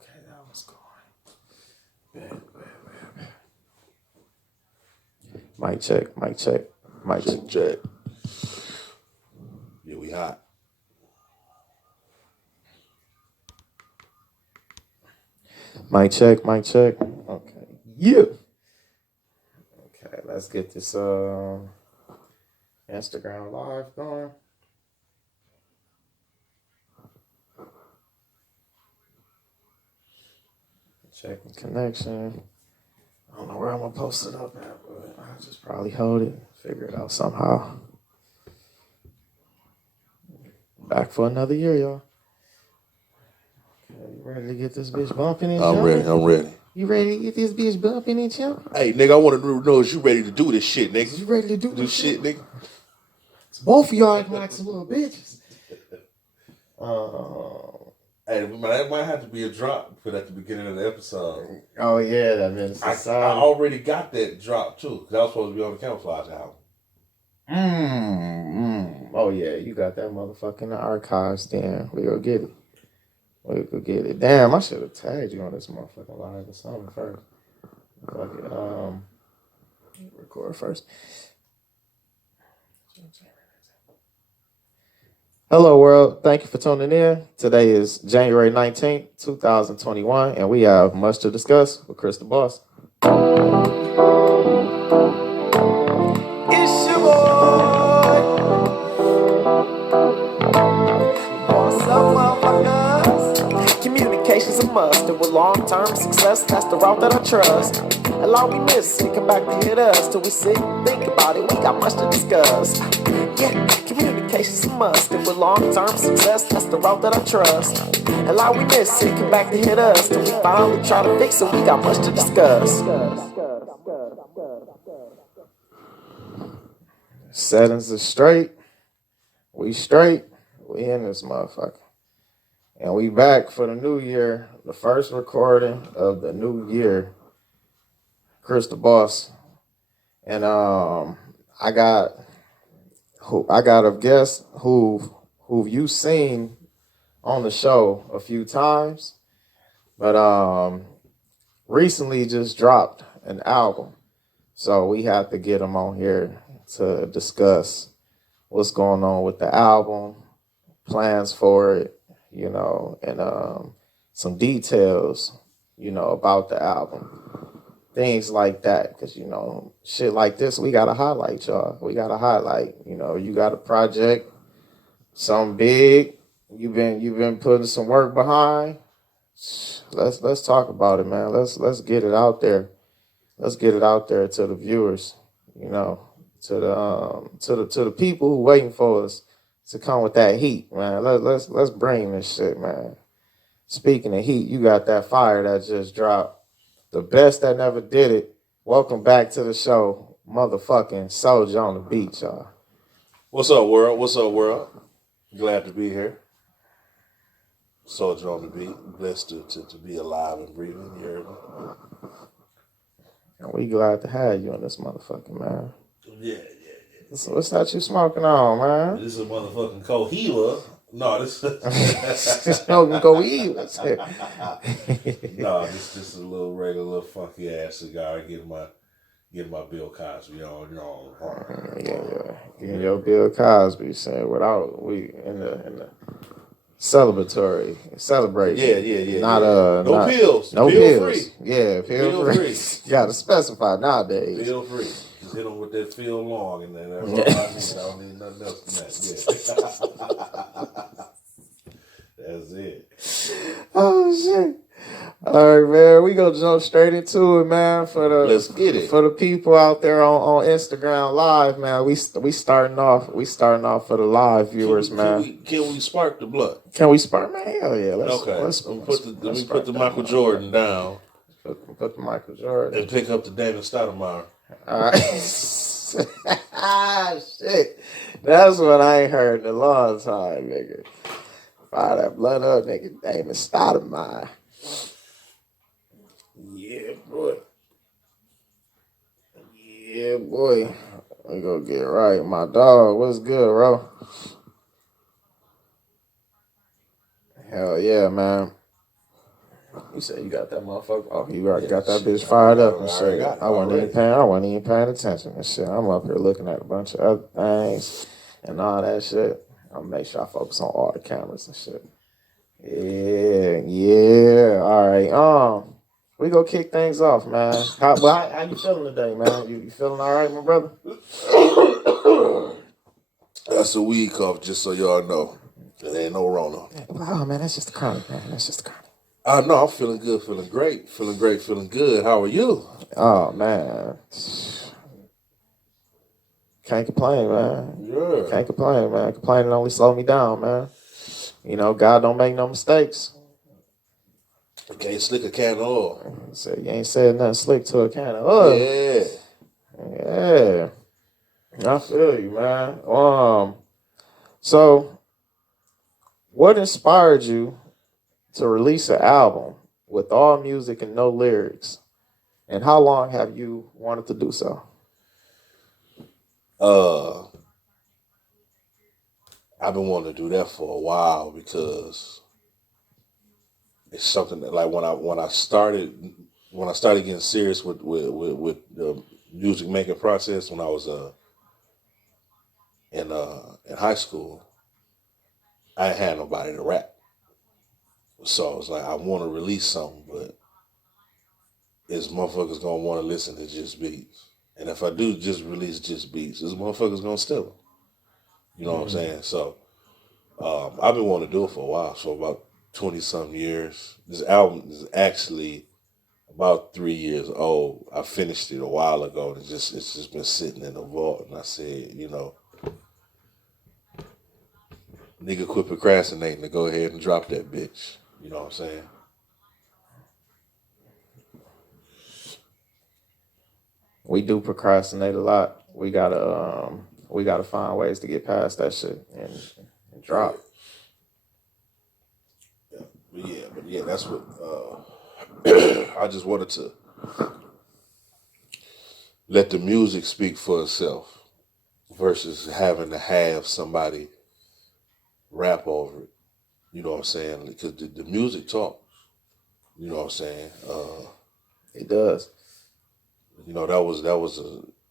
Okay, that was going. Bad. Mic check. Mic check. Yeah, we hot. Mic check. Okay. Yeah. Okay, let's get this Instagram live going. Checking connection. I don't know where I'm gonna post it up at, but I'll just probably hold it, figure it out somehow. Back for another year, y'all. Okay, you ready to get this bitch bumping and jumping? I'm ready. You ready to get this bitch bumping and jumping? Hey, nigga, I want to know if you ready to do this shit, nigga. You ready to do this shit, nigga? It's both of y'all acting like some little bitches. Hey, that might have to be a drop for at the beginning of the episode. Oh yeah, that means I already got that drop too, because I was supposed to be on the Camouflage album. Oh yeah, you got that motherfucker in the archives. Then we go get it. Damn, I should have tagged you on this motherfucking live or something first. Fuck it. Record first. Hello, world. Thank you for tuning in. Today is January 19th, 2021, and we have much to discuss with Chris the Boss. It's your boy. What's up, motherfuckers? Communication's a must, and with long-term success, that's the route that I trust. Allow me miss and come back to hit us till we sit and think about it. We got much to discuss. Yeah, communication's a must, and with long-term success, that's the route that I trust. Allow me miss and come back to hit us till we finally try to fix it. We got much to discuss. Settings are straight. We straight. We in this motherfucker. And we back for the new year. The first recording of the new year. Chris the Boss. And I got a guest who you've seen on the show a few times, but recently just dropped an album. So we have to get him on here to discuss what's going on with the album, plans for it, and some details, about the album. Things like that, because, shit like this, we got to highlight, y'all. We got to highlight, you got a project, something big, you've been putting some work behind. Let's talk about it, man. Let's get it out there. Let's get it out there to the viewers, to the people who waiting for us to come with that heat, man. Let's bring this shit, man. Speaking of heat, you got that fire that just dropped. The best that never did it. Welcome back to the show, motherfucking Soulja on the beat, y'all. What's up, world? Glad to be here. Soulja on the beat. Blessed to be alive and breathing. You heard me? And we glad to have you on this motherfucking, man. Yeah. So what's that you smoking on, man? This is a motherfucking Cohiba. No, this smoking Cohiba. No, this just a little regular, little funky ass cigar. Getting my Bill Cosby on. Yeah. Getting your Bill Cosby saying we in the celebratory celebration. Yeah. No pills. No pill pills. Free. Yeah, pill free. You gotta specify nowadays. Pill free. Just hit them with that Phil Long and then that's all I need. I don't need nothing else than that. Yeah. That's it. Oh shit. All right, man. We gonna jump straight into it, man. Let's get it. For the people out there on Instagram Live, man. We starting off for the live viewers, man. Can we spark the blood? Can we spark, man? Hell yeah. Let me put the Michael Jordan down. Put the Michael Jordan and pick up the David Stoudemire. All right. Shit. That's what I ain't heard in a long time, nigga. Fire that blood up, nigga. David Stoudemire. Yeah, boy. We gonna get right. My dog, what's good, bro? Hell yeah, man. You said you got that motherfucker. Oh, you already Yeah, got that shit, bitch fired up and I already shit. got it I wasn't even already. paying. I wasn't even paying attention and shit. I'm up here looking at a bunch of other things and all that shit. I'll make sure I focus on all the cameras and shit. Yeah. All right. We go kick things off, man. How you feeling today, man? You feeling all right, my brother? That's a weed cough, just so y'all know. It ain't no Rona. Oh man, that's just the chronic, man. That's just the chronic. No, I'm feeling good, feeling great, feeling good. How are you? Oh man, can't complain, man. Yeah. Can't complain, man. Complaining only slow me down, man. You know, God don't make no mistakes. Okay, slick a can of oil. So you ain't said nothing slick to a can of oil. Yeah. Yeah, I feel you, man. So what inspired you to release an album with all music and no lyrics? And how long have you wanted to do so? I've been wanting to do that for a while because it's something that, like, when I started getting serious with the music making process when I was in high school, I ain't had nobody to rap. So I was like, I want to release something, but is motherfuckers gonna want to listen to just beats? And if I do just release just beats, is motherfuckers gonna steal them? You know what I'm saying? So I've been wanting to do it for a while, so about 20 something years. This album is actually about 3 years old. I finished it a while ago, and it's just been sitting in the vault. And I said, nigga, quit procrastinating to go ahead and drop that bitch. You know what I'm saying? We do procrastinate a lot. We gotta find ways to get past that shit and drop. But yeah, that's what I just wanted to let the music speak for itself versus having to have somebody rap over it. You know what I'm saying? Because the music talks. You know what I'm saying? It does. That was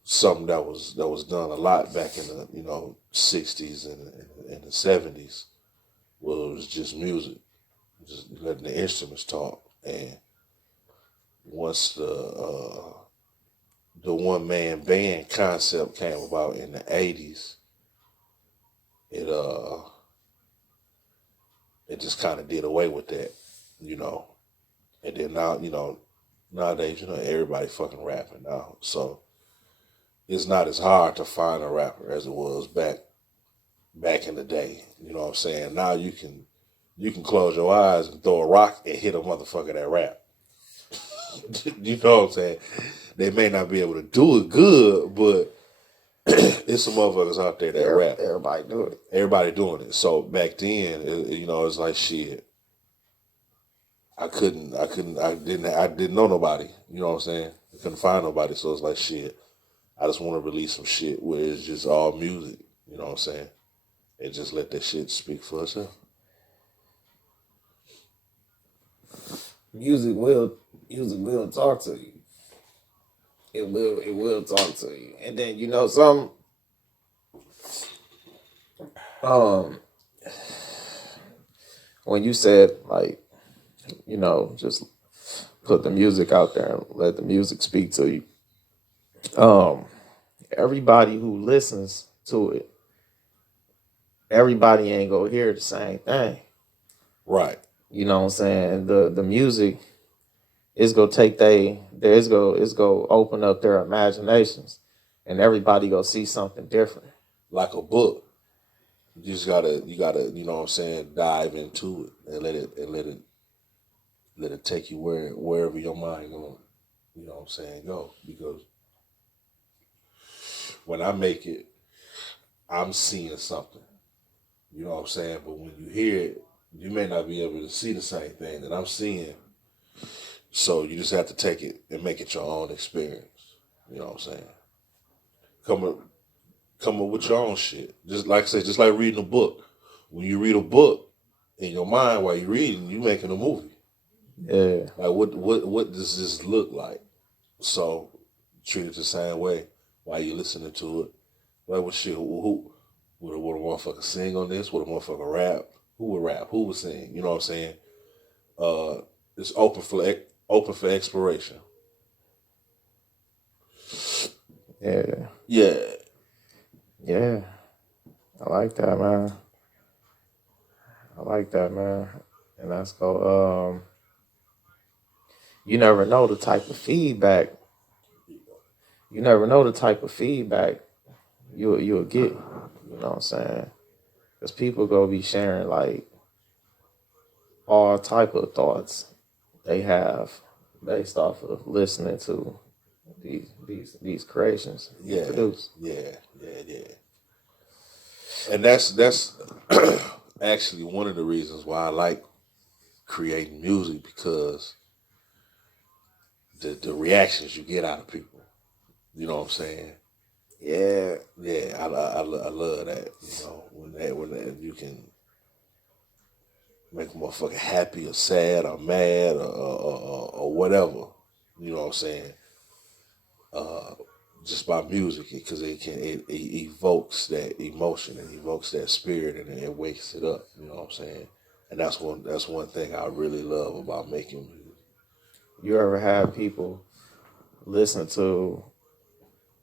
something that was done a lot back in the '60s and the '70s. Well, it was just music, just letting the instruments talk. And once the one man band concept came about in the '80s, it it just kind of did away with that, you know. And then now, nowadays, everybody fucking rapping now, so it's not as hard to find a rapper as it was back in the day. You know what I'm saying? Now you can close your eyes and throw a rock and hit a motherfucker that rap. You know what I'm saying? They may not be able to do it good, but it's some motherfuckers out there that rap. Everybody do it. Everybody doing it. So back then, it's like shit. I didn't know nobody. You know what I'm saying? I couldn't find nobody. So it's like shit. I just want to release some shit where it's just all music. You know what I'm saying? And just let that shit speak for itself. Music will talk to you. It will talk to you. And then some um when you said like, just put the music out there and let the music speak to you. Um Everybody who listens to it, everybody ain't gonna hear the same thing. Right. You know what I'm saying? The music is gonna take it's gonna open up their imaginations, and everybody gonna see something different. Like a book. You know what I'm saying, dive into it and let it take you wherever your mind going, you know what I'm saying, go. Because when I make it, I'm seeing something. You know what I'm saying? But when you hear it, you may not be able to see the same thing that I'm seeing. So you just have to take it and make it your own experience. You know what I'm saying? Come up, come up with your own shit. Just like I said, just like reading a book. When you read a book, in your mind while you're reading, you making a movie. Yeah. Like what does this look like? So treat it the same way while you listening to it. Like, well, shit, who would a motherfucker sing on this? Would a motherfucker rap? Who would rap? Who would sing? You know what I'm saying? It's open for exploration. Yeah. Yeah, Yeah. I like that, man. I like that, man. And that's go. You never know the type of feedback. You never know the type of feedback you'll get. You know what I'm saying? Because people go be sharing like all type of thoughts they have based off of listening to these creations you yeah, produce. yeah. And that's actually one of the reasons why I like creating music, because the reactions you get out of people. You know what I'm saying? Yeah. Yeah, I love that. You know, when you can make a motherfucker happy or sad or mad or whatever. You know what I'm saying? Just by music, because it evokes that emotion and evokes that spirit, and it wakes it up. You know what I'm saying? And that's one thing I really love about making music. You ever have people listen to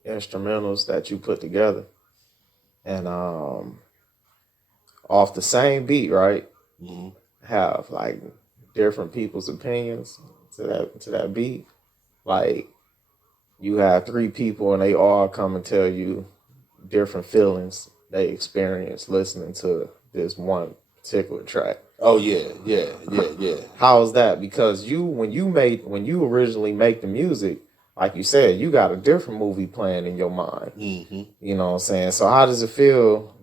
instrumentals that you put together and off the same beat, right? Mm-hmm. Have like different people's opinions to that beat. Like you have three people and they all come and tell you different feelings they experience listening to this one particular track. Oh yeah. How is that? Because when you originally make the music, like you said, you got a different movie playing in your mind. Mm-hmm. You know what I'm saying? So how does it feel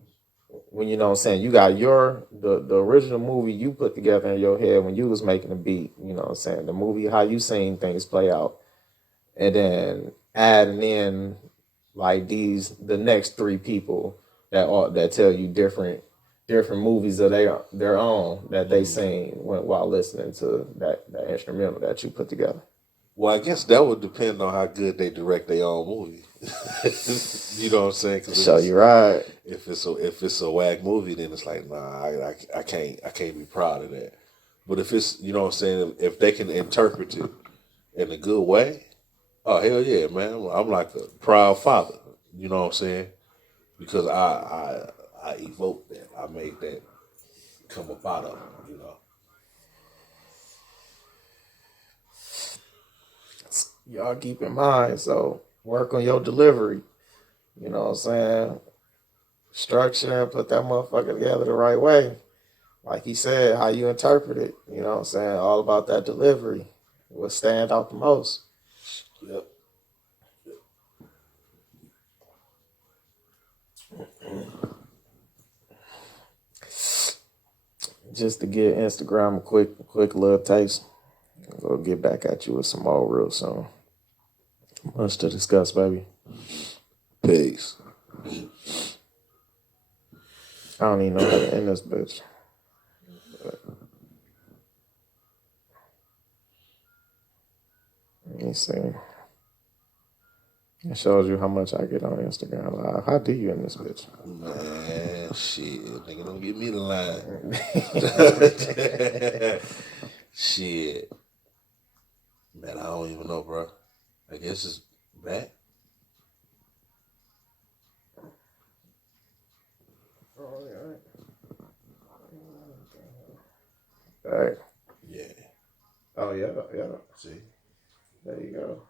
when, you know what I'm saying, you got the original movie you put together in your head when you was making the beat, you know what I'm saying? The movie, how you seen things play out. And then adding in like the next three people that tell you different movies of their own that they seen while listening to that instrumental that you put together. Well, I guess that would depend on how good they direct their own movie. You know what I'm saying? To Because show you right. if it's a whack movie, then it's like, nah, I can't be proud of that. But if it's, you know what I'm saying, if they can interpret it in a good way, oh hell yeah, man, I'm like a proud father. You know what I'm saying? Because I evoked that, I made that come up out of them. You know. Y'all keep in mind, so work on your delivery. You know what I'm saying? Structure and put that motherfucker together the right way. Like he said, how you interpret it. You know what I'm saying? All about that delivery. What stand out the most. Yep. Just to get Instagram a quick little taste. We'll get back at you with some more real soon. Much to discuss, baby. Peace. I don't even know how to end this bitch. But let me see. It shows you how much I get on Instagram Live. How do you end this bitch? Man, shit, nigga, don't get me the line. Shit, man, I don't even know, bro. I guess it's back. All right. Yeah. Oh, yeah. See. There you go.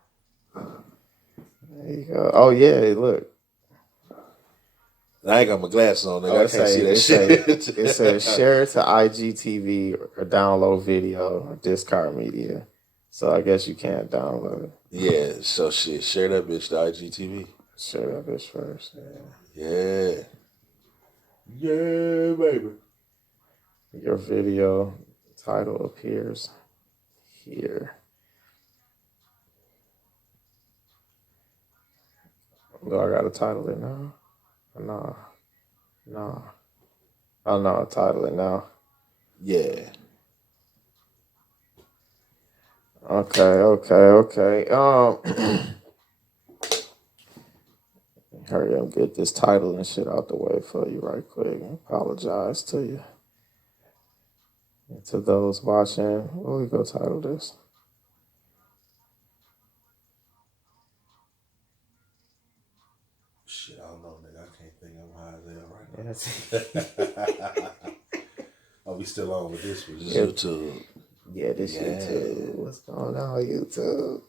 There you go. Oh, yeah, look. I ain't got my glasses on, nigga. I can't see that shit. It says share to IGTV or download video or discard media. So I guess you can't download it. Yeah, so shit, share that bitch to IGTV. Share that bitch first. Yeah. Yeah, baby. Your video title appears here. Do I got to title it now? No. No. Oh, no, title it now. Yeah. Okay. Hurry up, get this title and shit out the way for you right quick. Apologize to you. And to those watching, what we go title this? Shit, I don't know, nigga. I can't think. I'm high as hell right now. Yes. Are we still on with this one? This Yeah. YouTube. Yeah, this YouTube. What's going on, YouTube?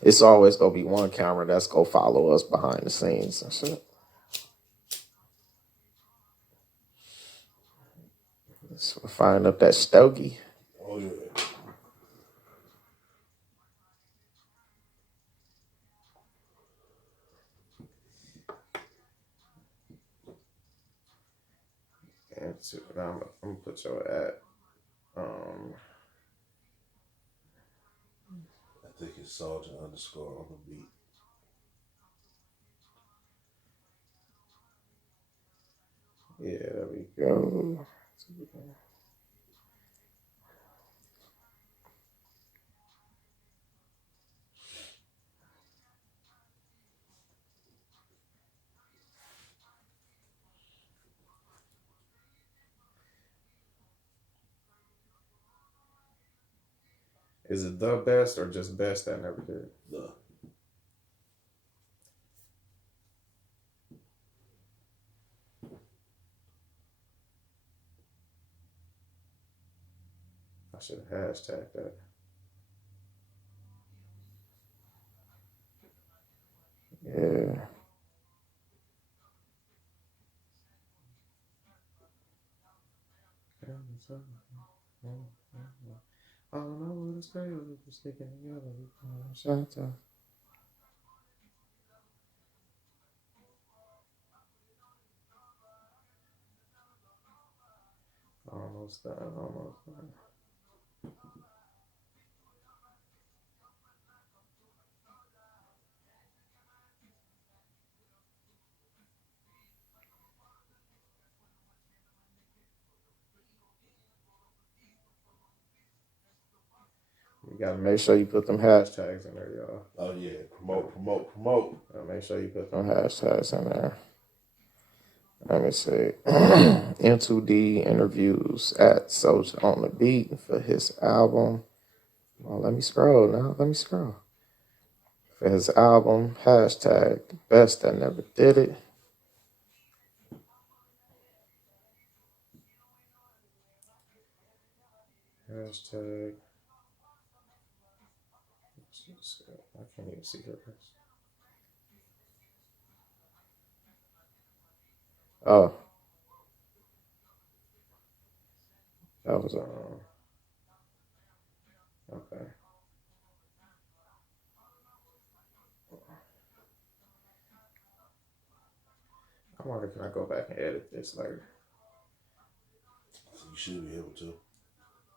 It's always gonna be one camera that's gonna follow us behind the scenes and shit. So we're firing up that stogie. Oh, yeah. And I'm gonna put your at. I think it's Soulja _ on the beat. Yeah, there we go. Is it the best or just best that never did? The. I should have hashtagged that. Yeah. I don't know what it's called. We're sticking together. Shout out. Almost done. You gotta make sure you put them hashtags in there, y'all. Oh, yeah. Promote. Make sure you put them hashtags in there. Let me see. M2D interviews at Soulja on the beat for his album. Oh, let me scroll now. For his album, hashtag best that never did it. Hashtag. I can't even see her. Oh. That was okay. I wonder can I go back and edit this later? You should be able to.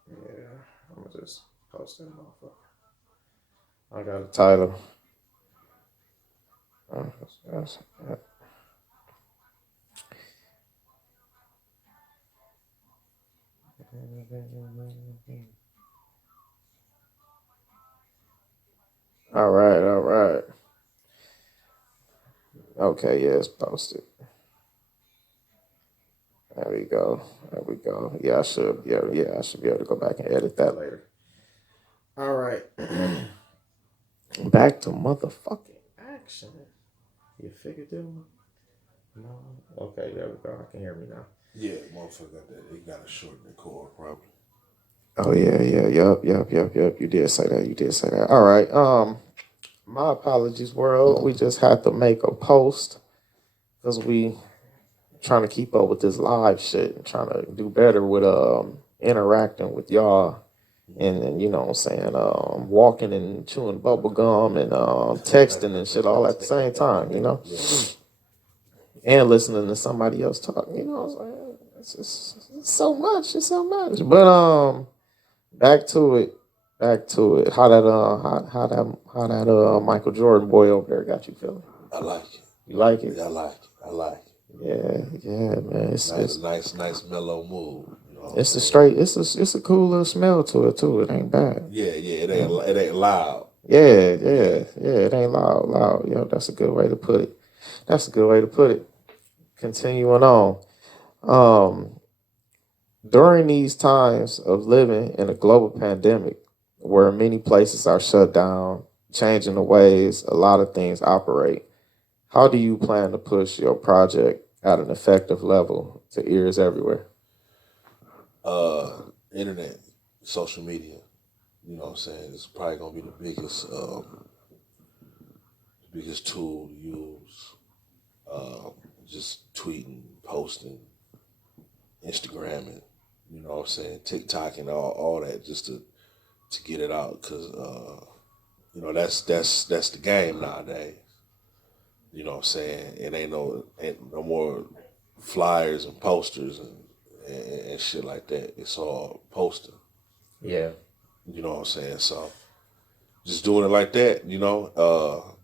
Yeah, I'm gonna just post that motherfucker. I got a title. All right. Okay, yeah, it's posted. There we go. Yeah, I should be able to go back and edit that later. All right. Back to motherfucking action. You figured it out? No. Okay, there we go. I can hear me now. Yeah, motherfucker got that. It got to shorten the cord, probably. Oh yeah. Yup. You did say that. All right. My apologies, world. We just had to make a post because we trying to keep up with this live shit and trying to do better with interacting with y'all and you know what I'm saying, walking and chewing bubble gum and texting and shit all at the same time, you know? And listening to somebody else talk, you know what I'm saying? It's so much. But back to it. How that Michael Jordan boy over there got you feeling? I like it. You like it? I like it. Yeah, man. Nice mellow mood. You know It's a straight. It's a cool little smell to it too. It ain't bad. Yeah, it ain't loud. Yeah. It ain't loud. Yeah, that's a good way to put it. That's a good way to put it. Continuing on. Um, During these times of living in a global pandemic, where many places are shut down, changing the ways a lot of things operate, how do you plan to push your project at an effective level to ears everywhere? Internet, social media. You know what I'm saying? It's probably gonna be the biggest tool to use. Just tweeting, posting, Instagramming. You know what I'm saying? TikTok and all that just to get it out because you know that's the game nowadays. You know what I'm saying? It ain't no more flyers and posters and shit like that. It's all posting. Yeah. You know what I'm saying? So just doing it like that, you know,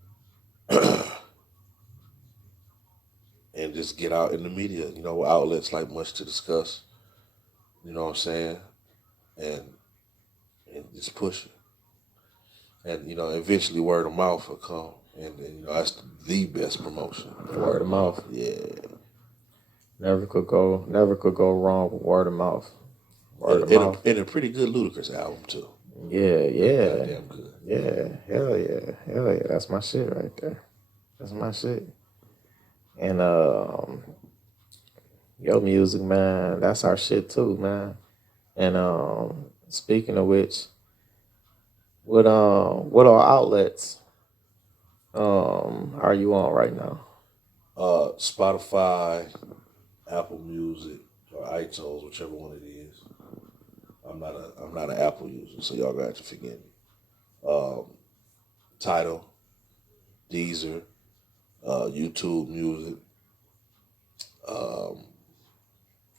and just get out in the media, you know, outlets like Much to Discuss. You know what I'm saying? And just push it. And you know, eventually word of mouth will come, and you know that's the best promotion. Word of mouth. Yeah. Never could go wrong with word of mouth. Word of mouth. And a pretty good Ludacris album too. Yeah. Goddamn good. Yeah. Hell yeah. That's my shit right there. That's my shit. And your music, man, that's our shit too, man. And speaking of which, what all outlets are you on right now? Spotify, Apple Music, or iTunes, whichever one it is. I'm not an Apple user, so y'all got to forgive me. Tidal, Deezer, YouTube Music.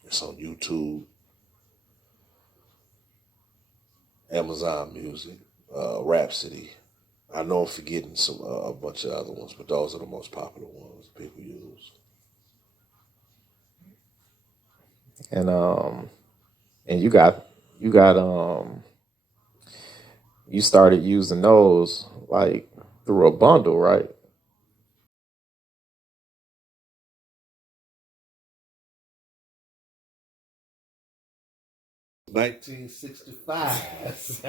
It's on YouTube, Amazon Music, Rhapsody. I know I'm forgetting a bunch of other ones, but those are the most popular ones people use. And you got you started using those like through a bundle, right? 1965.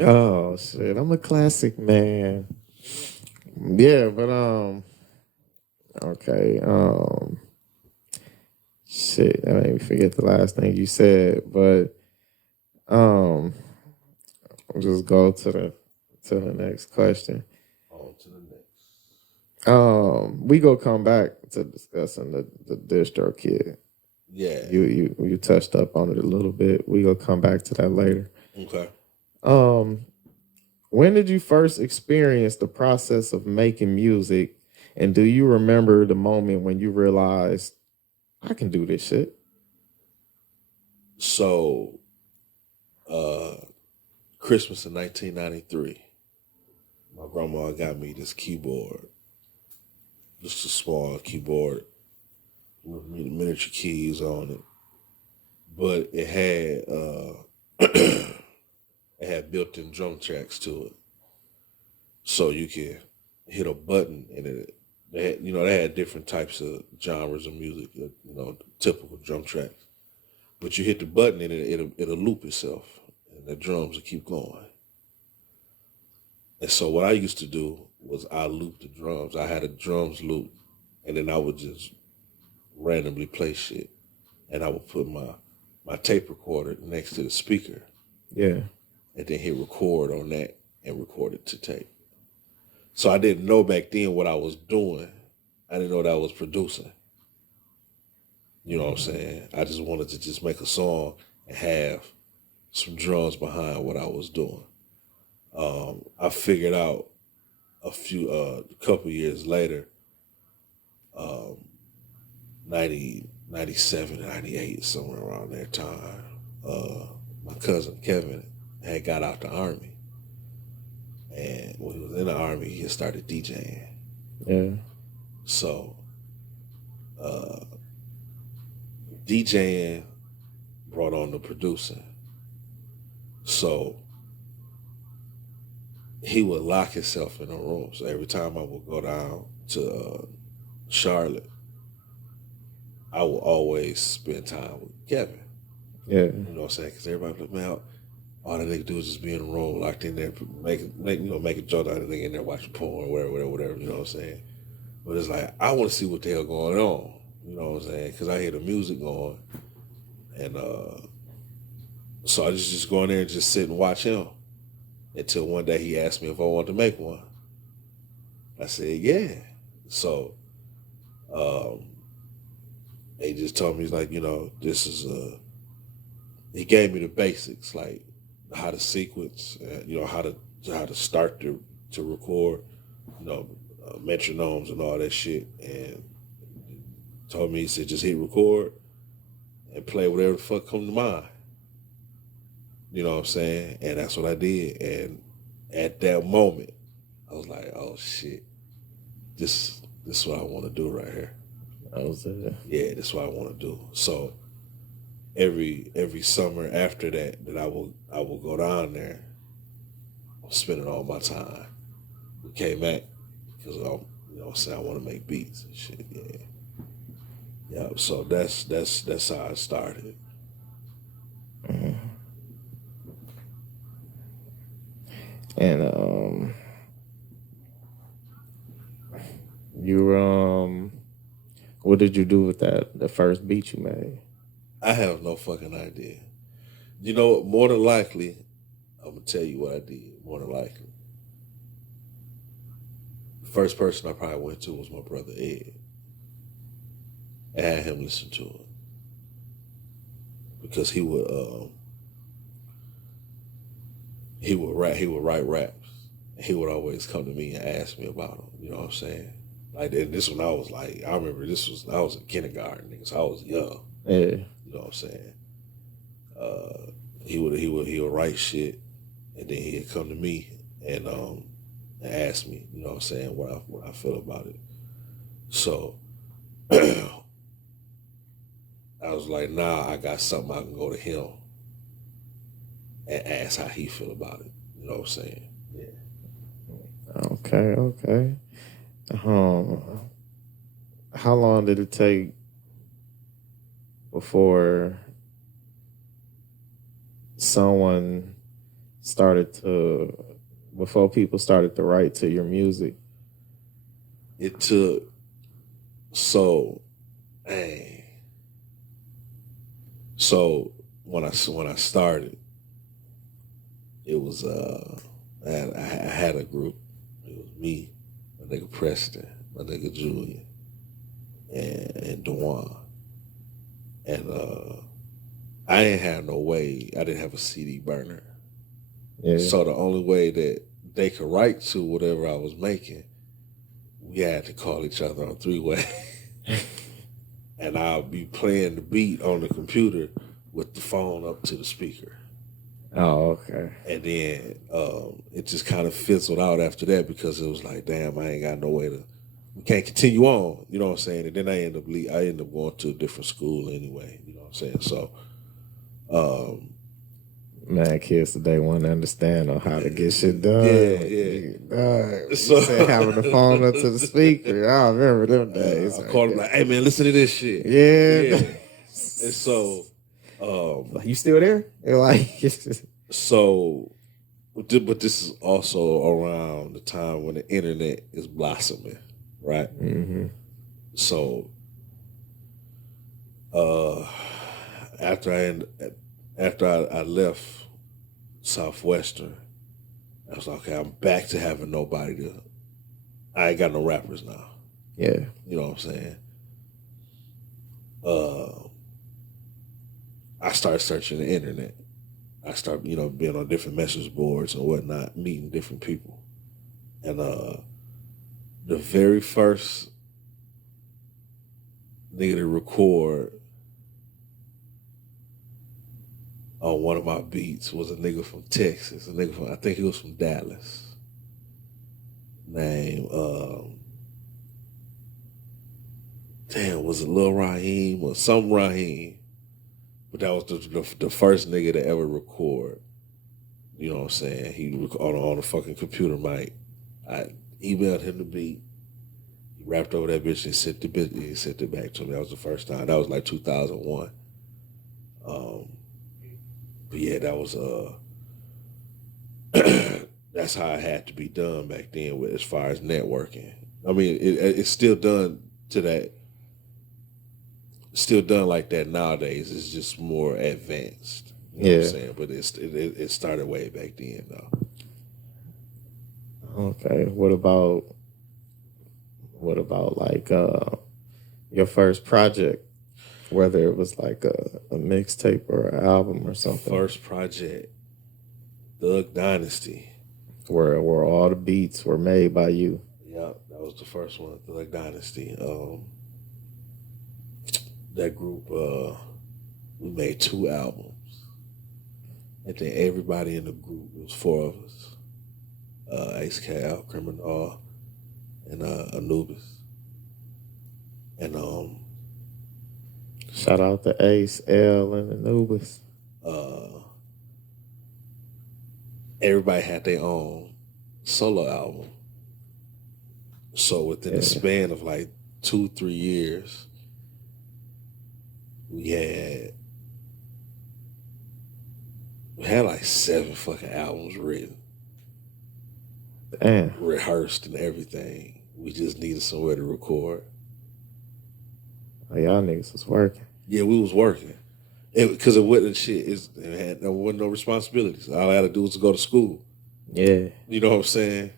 Oh shit, I'm a classic man. Yeah, but okay, shit, I made me forget the last thing you said, but um, we'll just go to the next question. On to the next. We go come back to discussing the distro kid. Yeah. You touched up on it a little bit. We gonna come back to that later. Okay. Um, when did you first experience the process of making music, and do you remember the moment when you realized I can do this shit? So, Christmas in 1993, my grandma got me this keyboard, just a small keyboard with miniature keys on it, but it had it had built-in drum tracks to it, so you can hit a button and it. They had different types of genres of music, typical drum tracks. But you hit the button and it'll loop itself, and the drums will keep going. And so what I used to do was I looped the drums. I had a drums loop, and then I would just randomly play shit, and I would put my tape recorder next to the speaker, Yeah. and then hit record on that and record it to tape. So I didn't know back then what I was doing. I didn't know that I was producing. You know what I'm saying? I just wanted to just make a song and have some drums behind what I was doing. I figured out a couple years later, 90, 97, 98, somewhere around that time, my cousin Kevin had got out the army. And when he was in the army, he had started DJing. Yeah. So DJing brought on the producing. So he would lock himself in a room. So every time I would go down to Charlotte, I would always spend time with Kevin. Yeah. You know what I'm saying? Because everybody like, man, all that nigga do is just be in a room, locked in there, make a joke out of the nigga in there watching porn, whatever, you know what I'm saying? But it's like, I want to see what the hell going on, you know what I'm saying? Because I hear the music going, and so I just go in there and just sit and watch him until one day he asked me if I wanted to make one. I said, yeah. So he just told me, he's like, this is, he gave me the basics, like how to sequence, how to start to record, metronomes and all that shit, and told me, he said, just hit record and play whatever the fuck come to mind. You know what I'm saying? And that's what I did. And at that moment, I was like, oh shit, this is what I want to do right here. Yeah, this is what I want to do. So every summer after that I will go down there, I'm spending all my time. We came back because I want to make beats and shit. Yeah. So that's how I started. Mm-hmm. And you what did you do with the first beat you made? I have no fucking idea. You know what? More than likely, I'm gonna tell you what I did. More than likely, the first person I probably went to was my brother Ed. I had him listen to it because he would write raps. He would always come to me and ask me about them. You know what I'm saying? Like, and this one I was like, I remember I was in kindergarten, nigga, so I was young. Yeah. You know what I'm saying? He would write shit, and then he'd come to me and ask me, you know what I'm saying, what I feel about it. So I was like, nah, I got something, I can go to him and ask how he feel about it. You know what I'm saying? Yeah. Okay. How long did it take before people started to write to your music? It took, when I started, it was I had a group. It was me, my nigga Preston, my nigga Julian, and Dewan. And I didn't have no way, I didn't have a CD burner. Yeah. So the only way that they could write to whatever I was making, we had to call each other on three-way. And I'll be playing the beat on the computer with the phone up to the speaker. Oh, okay. And then it just kind of fizzled out after that because it was like, damn, I ain't got no way we can't continue on, you know what I'm saying? And then I end up going to a different school anyway, you know what I'm saying? So, man, kids today want to understand on how to get shit done. Yeah. So having the phone up to the speaker, I remember them days. I called him like, hey man, listen to this shit. Yeah. And so, you still there? but this is also around the time when the internet is blossoming, right? Mm-hmm. So, after I left Southwestern, I was like, okay, I'm back to having nobody I ain't got no rappers now. Yeah. You know what I'm saying? I started searching the internet. I started, being on different message boards and whatnot, meeting different people. And the very first nigga to record on one of my beats was a nigga from Texas. I think he was from Dallas. Named, was it Lil Raheem or some Raheem? But that was the first nigga to ever record. You know what I'm saying? He on a fucking computer mic. I emailed him the beat. He rapped over that bitch and sent it back to me. That was the first time. That was like 2001. But yeah, that was that's how it had to be done back then with as far as networking. I mean, it's still done to that. Still done like that nowadays. It's just more advanced. You know what I'm saying? But it started way back then, though. Okay. What about like your first project? Whether it was like a mixtape or an album or something. First project, Thug Dynasty. Where all the beats were made by you. Yep, that was the first one, Thug Dynasty. That group, we made 2 albums. I think everybody in the group, it was 4 of us. Ace Cal, Criminal, and Anubis. And shout out to Ace, L, and Anubis. Everybody had their own solo album. So within the span of like 2-3 years, we had like 7 fucking albums written. Damn. Rehearsed and everything. We just needed somewhere to record. Oh, y'all niggas was working. Yeah, we was working. Because it wasn't shit. There wasn't no responsibilities. All I had to do was to go to school. Yeah. You know what I'm saying?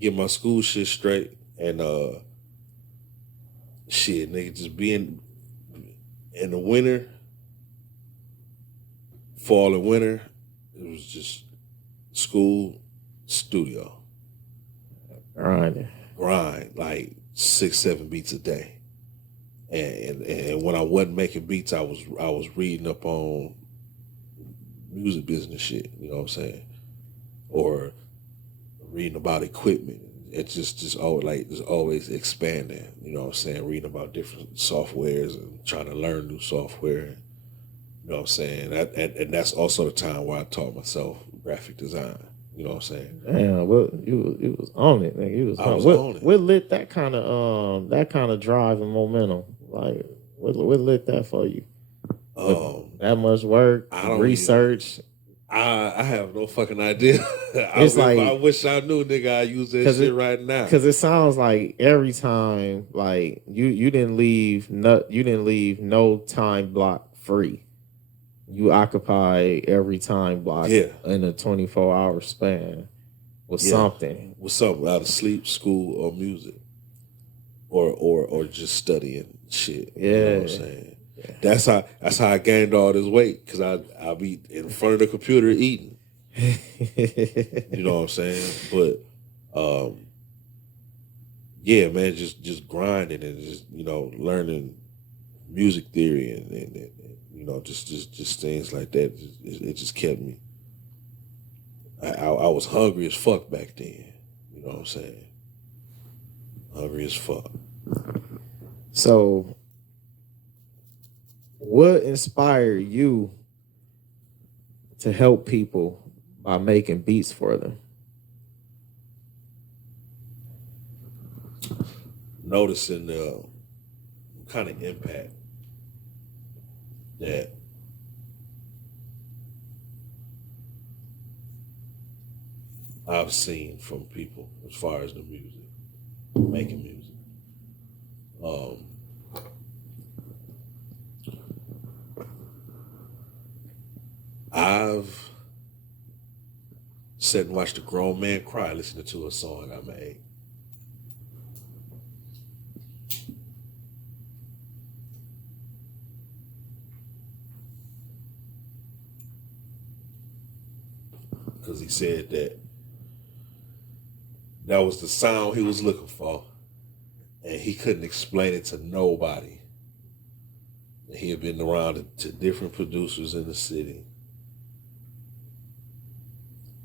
Get my school shit straight. And shit, nigga, just being in the winter, fall and winter, it was just school, studio. Grind, like 6-7 beats a day. And when I wasn't making beats, I was reading up on music business shit, you know what I'm saying? Or reading about equipment. It's just always expanding, you know what I'm saying? Reading about different softwares and trying to learn new software. You know what I'm saying? And that's also the time where I taught myself graphic design. You know what I'm saying? Damn, well, you was on it, nigga. You was on it. What lit that kind of drive and momentum? Like, what lit that for you? That much work, research. I have no fucking idea. I wish I knew, nigga. I use that shit right now. Because it sounds like every time, like you didn't leave no time block free. You occupy every time block in a 24-hour span with something. With something out of sleep, school, or music. Or just studying shit. Yeah. You know what I'm saying? Yeah. That's how I gained all this weight, because I'll be in front of the computer eating. You know what I'm saying? But yeah, man, just grinding and just, you know, learning music theory and you know, just things like that. It just kept me. I was hungry as fuck back then. You know what I'm saying? Hungry as fuck. So, what inspired you to help people by making beats for them? Noticing the kind of impact that I've seen from people as far as the music, making music. I've sat and watched a grown man cry listening to a song I made. Because he said that was the sound he was looking for, and he couldn't explain it to nobody. He had been around to different producers in the city,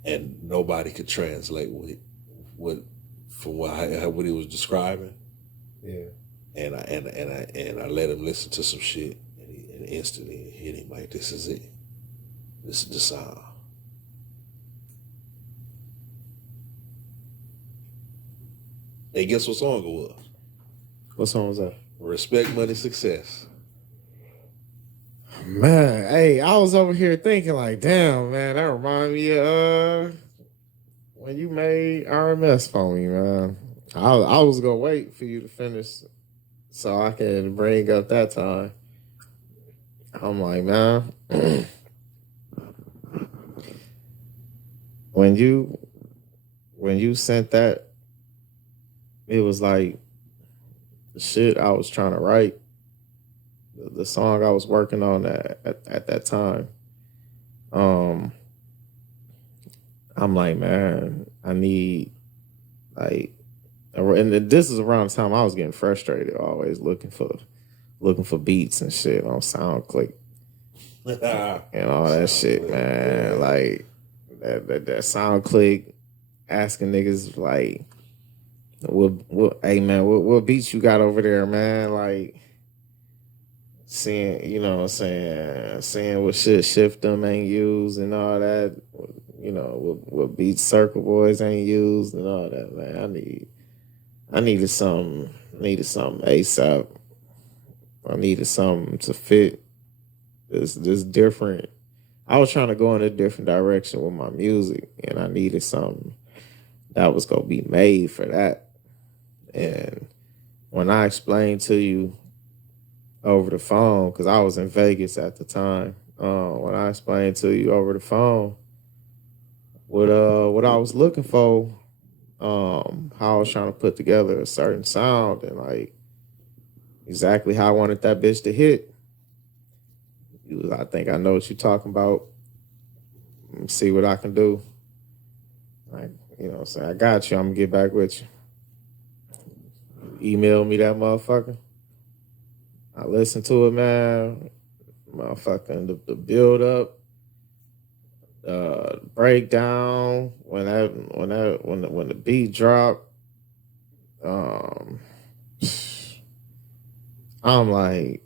and nobody could translate what he was describing. Yeah. And I let him listen to some shit, and and instantly it hit him like, this is it. This is the sound. And guess what song it was? What song was that? Respect, Money, Success. Man, hey, I was over here thinking like, damn, man, that reminded me of when you made RMS for me, man. I was gonna wait for you to finish so I can bring up that time. I'm like, man, when you sent that, it was like the shit I was trying to write, the song I was working on at that time. I'm like, man, I need like, and this is around the time I was getting frustrated, always looking for beats and shit on SoundClick and all that shit, man. Like that SoundClick asking niggas like, hey man, what beats you got over there, man? Like seeing, you know what I'm saying, seeing what shit Shift them ain't used and all that, you know, what beats Circle Boys ain't used and all that, man. I needed something ASAP. I needed something to fit this different. I was trying to go in a different direction with my music, and I needed something that was gonna be made for that. And when I explained to you over the phone, because I was in Vegas at the time, when I explained to you over the phone what I was looking for, how I was trying to put together a certain sound and like exactly how I wanted that bitch to hit. I think I know what you're talking about. See what I can do. Like, you know what I'm saying? I got you. I'm gonna get back with you. Email me that motherfucker. I listened to it, man. Motherfucking the build up, breakdown, when the beat dropped, I'm like,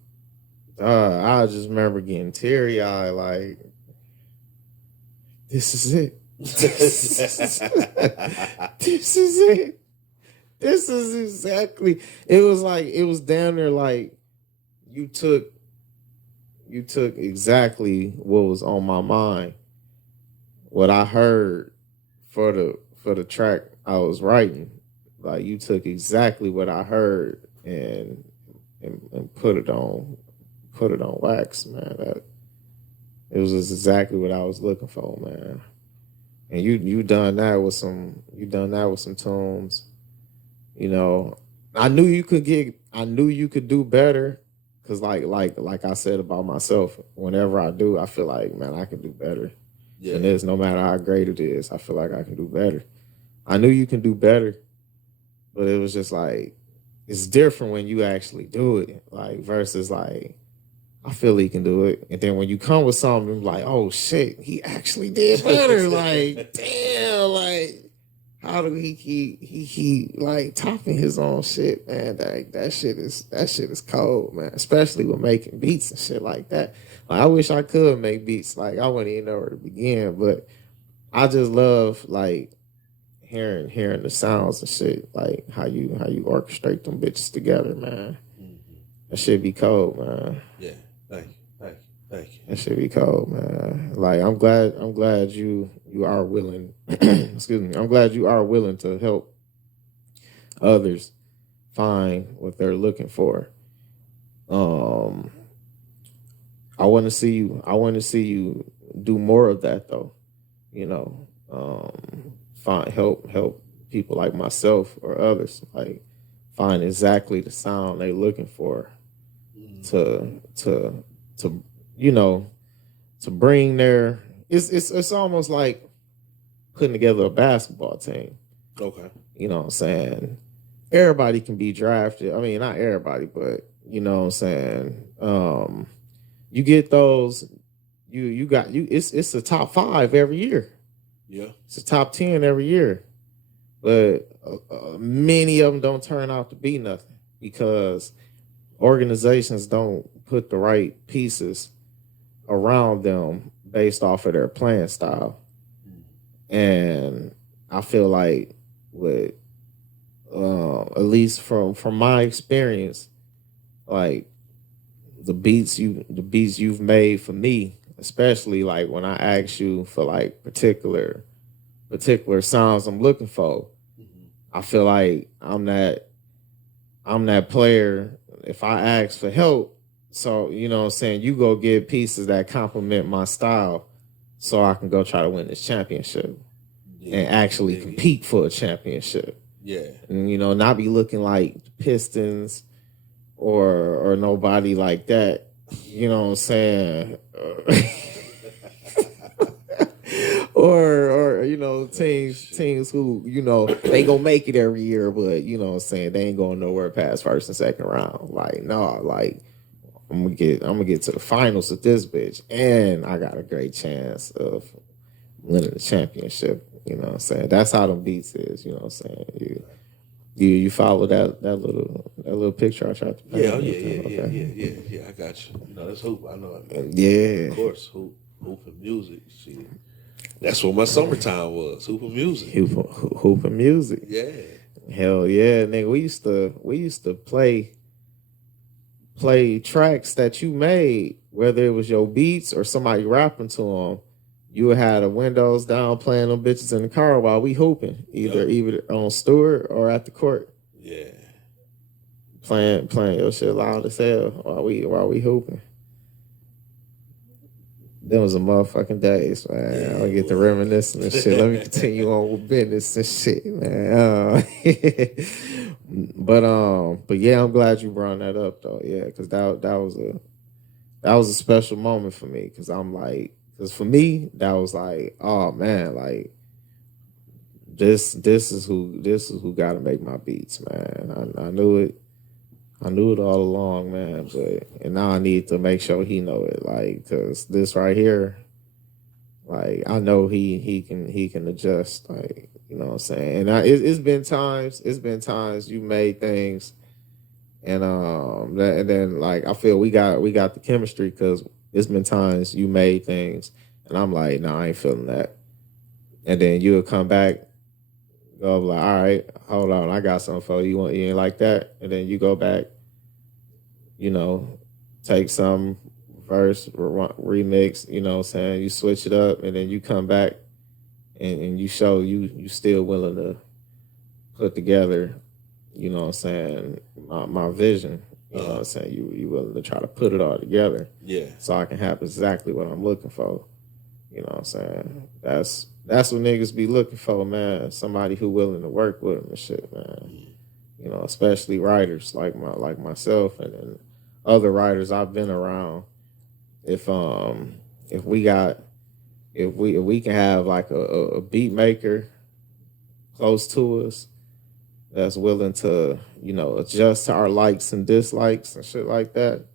I just remember getting teary eyed, like, this is it. This is it. This is exactly. It was like, it was down there like you took exactly what was on my mind, what I heard for the track I was writing. Like you took exactly what I heard and put it on wax, man. It was just exactly what I was looking for, man. And you done that with some tunes. You know, I knew you could do better. Cause like I said about myself, whenever I do, I feel like, man, I can do better. Yeah. And it's no matter how great it is, I feel like I can do better. I knew you can do better, but it was just like, it's different when you actually do it. Like versus like, I feel he can do it. And then when you come with something like, oh shit, he actually did better. Like, damn, like, how do he like topping his own shit, man? That shit is cold, man. Especially with making beats and shit like that. Like, I wish I could make beats. Like, I wouldn't even know where to begin, but I just love like hearing the sounds and shit, like how you orchestrate them bitches together, man. Mm-hmm. That shit be cold, man. Yeah, thank you. That shit be cold, man. Like I'm glad you are willing. Excuse me. I'm glad you are willing to help others find what they're looking for. I want to see you do more of that, though. You know, help people like myself or others like find exactly the sound they're looking for to you know, to bring their, it's almost like putting together a basketball team. Okay. You know what I'm saying? Everybody can be drafted. I mean, not everybody, but you know what I'm saying? You get those, it's a top 5 every year. Yeah. It's a top 10 every year. But many of them don't turn out to be nothing because organizations don't put the right pieces around them based off of their playing style. And I feel like with at least from my experience, like the beats you've made for me, especially like when I ask you for like particular sounds I'm looking for, I feel like I'm that player. If I ask for help, so you know what I'm saying, you go get pieces that complement my style so I can go try to win this championship and actually compete for a championship. Yeah. And you know, not be looking like the Pistons or nobody like that. You know what I'm saying? or you know, teams who, you know, they gonna make it every year, but you know what I'm saying, they ain't going nowhere past first and second round. Like, no, like I'm gonna get to the finals with this bitch, and I got a great chance of winning the championship. You know what I'm saying? That's how them beats is, you know what I'm saying? You follow that little picture I tried to paint? Yeah. I got you. You know, that's hoop. I know. Yeah. Of course, hoop and music. Shit. That's what my summertime was. Hoop and music. Hoop and music. Yeah. Hell yeah, nigga. We used to play tracks that you made, whether it was your beats or somebody rapping to them. You had the windows down playing them bitches in the car while we hooping, either on Stewart or at the court. Yeah. Playing your shit loud as hell while we hooping. Them was a motherfucking days, man. Yeah, I'll get to reminiscing and shit. Let me continue on with business and shit, man. But yeah, I'm glad you brought that up though. Yeah, because that was a special moment for me. Because for me, that was like, oh man, like this is who got to make my beats, man. I knew it. I knew it all along, man, and now I need to make sure he know it, like, cause this right here, like, I know he can adjust, like, you know what I'm saying. And it's been times you made things, and and then like I feel we got the chemistry, cause it's been times you made things, and I'm like, nah, I ain't feeling that, and then you'll come back, go like, all right, hold on, I got something for you. You ain't like that, and then you go back, you know, take some verse remix, you know what I'm saying, you switch it up, and then you come back and you show you still willing to put together, you know what I'm saying, my vision, you know what I'm saying, you willing to try to put it all together, so I can have exactly what I'm looking for, you know what I'm saying. That's what niggas be looking for, man. Somebody who willing to work with them and shit, man. You know, especially writers like myself and other writers I've been around. If we can have like a beat maker close to us that's willing to, you know, adjust to our likes and dislikes and shit like that,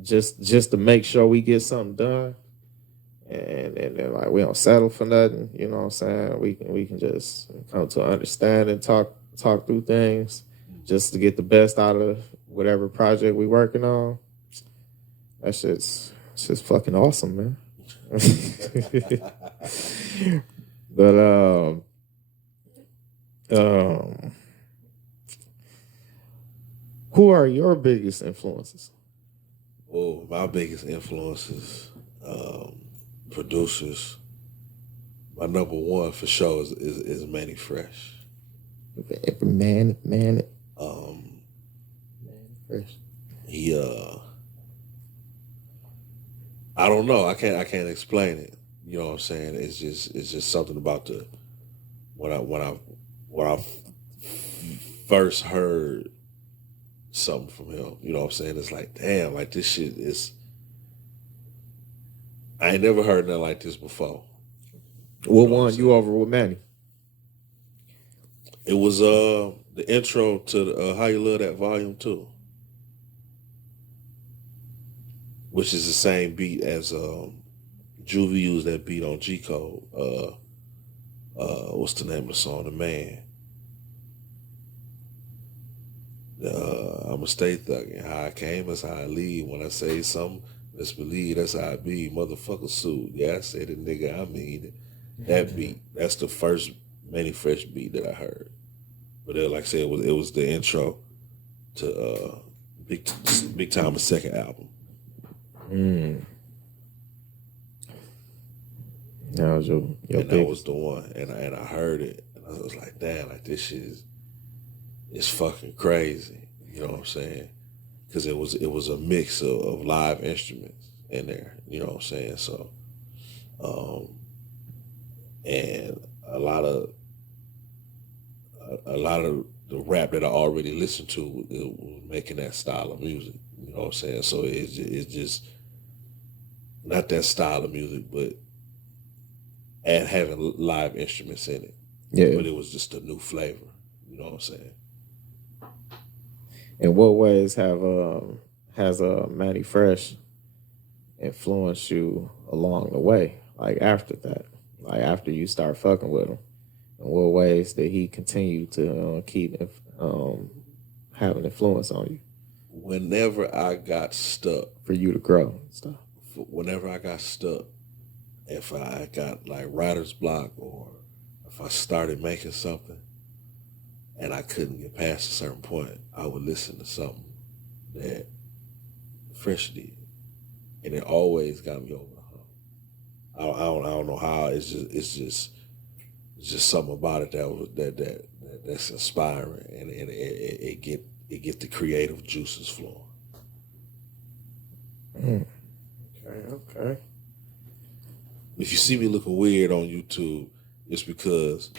just to make sure we get something done. And like we don't settle for nothing, you know what I'm saying? We can just come to an understanding, talk through things, just to get the best out of whatever project we working on. That shit's fucking awesome, man. But who are your biggest influences? Oh, my biggest influences, producers. My number one for sure is Manny Fresh. Man, Fresh. He I don't know. I can't explain it. You know what I'm saying? It's just something about when I first heard something from him. You know what I'm saying? It's like, damn, like this shit is. I ain't never heard nothing like this before. What won you over with Manny? It was the intro to How You Love That Volume 2, which is the same beat as Juvie used that beat on G Code. What's the name of the song? The Man. I'ma stay thugging. How I came is how I leave. When I say something, let's believe that's how I be. Motherfucker suit. Yeah, I said it, nigga. I mean it. That beat. That's the first Manny Fresh beat that I heard. But like I said, it was the intro to Big Time's second album. That was your And that biggest. was the one. And I heard it, and I was like, damn, like this shit is fucking crazy. You know what I'm saying? Because it was a mix of live instruments in there. You know what I'm saying? So, and a lot of the rap that I already listened to it was making that style of music. You know what I'm saying? So it's just not that style of music, but and having live instruments in it. Yeah. But it was just a new flavor. You know what I'm saying? In what ways has Manny Fresh influenced you along the way? Like after that, like after you start fucking with him, in what ways did he continue to keep having influence on you Whenever I got stuck, for you to grow and stuff? whenever I got stuck, if I got like writer's block or if I started making something and I couldn't get past a certain point, I would listen to something that Fresh did, and it always got me over the hump. I don't know how. It's just something about it that's inspiring, and it get the creative juices flowing. Okay. If you see me looking weird on YouTube, it's because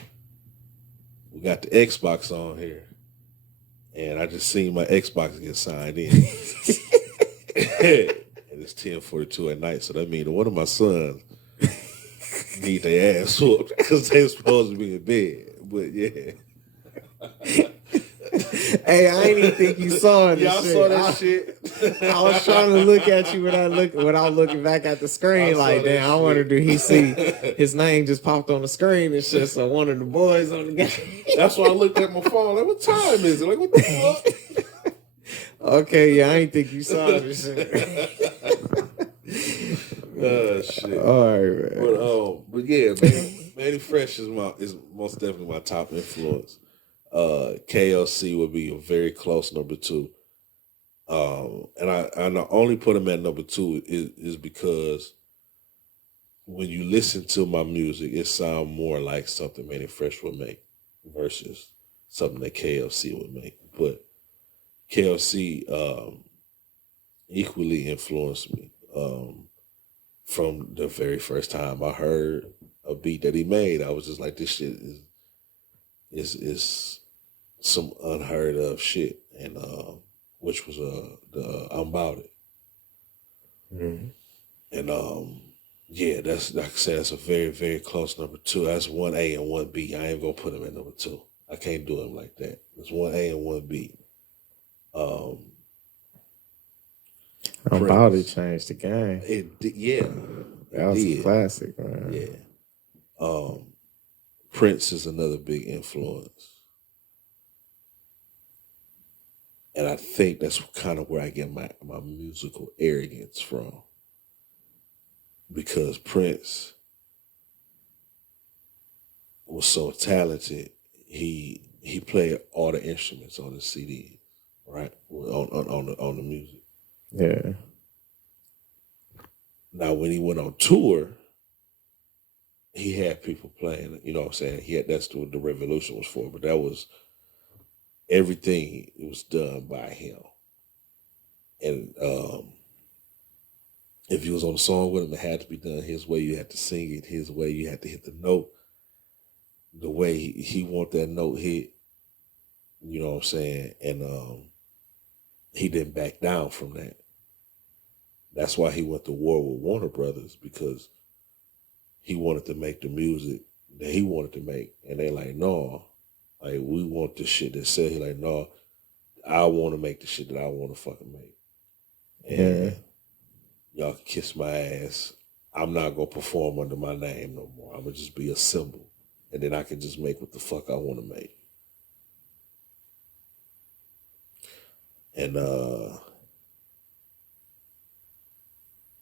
we got the Xbox on here, and I just seen my Xbox get signed in, and it's 10:42 at night. So that means one of my sons need their ass whooped because they supposed to be in bed. But yeah. Hey, I didn't even think you saw it. Y'all saw that shit? I was trying to look at you without looking back at the screen. Like, damn, I wonder, did he see his name just popped on the screen and shit? So one of the boys on the game. That's why I looked at my phone. Like, what time is it? Like, what the fuck? Okay, yeah, I didn't think you saw this shit. Shit. All right, man. But yeah, man, Manny Fresh is most definitely my top influence. KLC would be a very close number 2. And I only put him at number 2 is because when you listen to my music, it sounds more like something Manny Fresh would make versus something that KLC would make. But KLC equally influenced me from the very first time I heard a beat that he made. I was just like, this shit is some unheard of shit, and which was the I'm About It. Mm-hmm. And yeah, that's like I said, that's a very, very close number 2. That's 1A and 1B. I ain't gonna put him at number 2. I can't do him like that. It's 1A and 1B. I'm About to change the game. Yeah. That was a classic, man. Yeah. Prince is another big influence. And I think that's kind of where I get my musical arrogance from. Because Prince was so talented, he played all the instruments on the CD, right? On the music. Yeah. Now, when he went on tour, he had people playing. You know what I'm saying? That's what the Revolution was for. But that was everything. It was done by him. And if you was on a song with him, it had to be done his way. You had to sing it his way. You had to hit the note the way he want that note hit. You know what I'm saying? And he didn't back down from that. That's why he went to war with Warner Brothers, because he wanted to make the music that he wanted to make. And they like, no, like, we want this shit that said, he like, no, I want to make the shit that I want to fucking make. And y'all can kiss my ass. I'm not going to perform under my name no more. I'm going to just be a symbol. And then I can just make what the fuck I want to make. And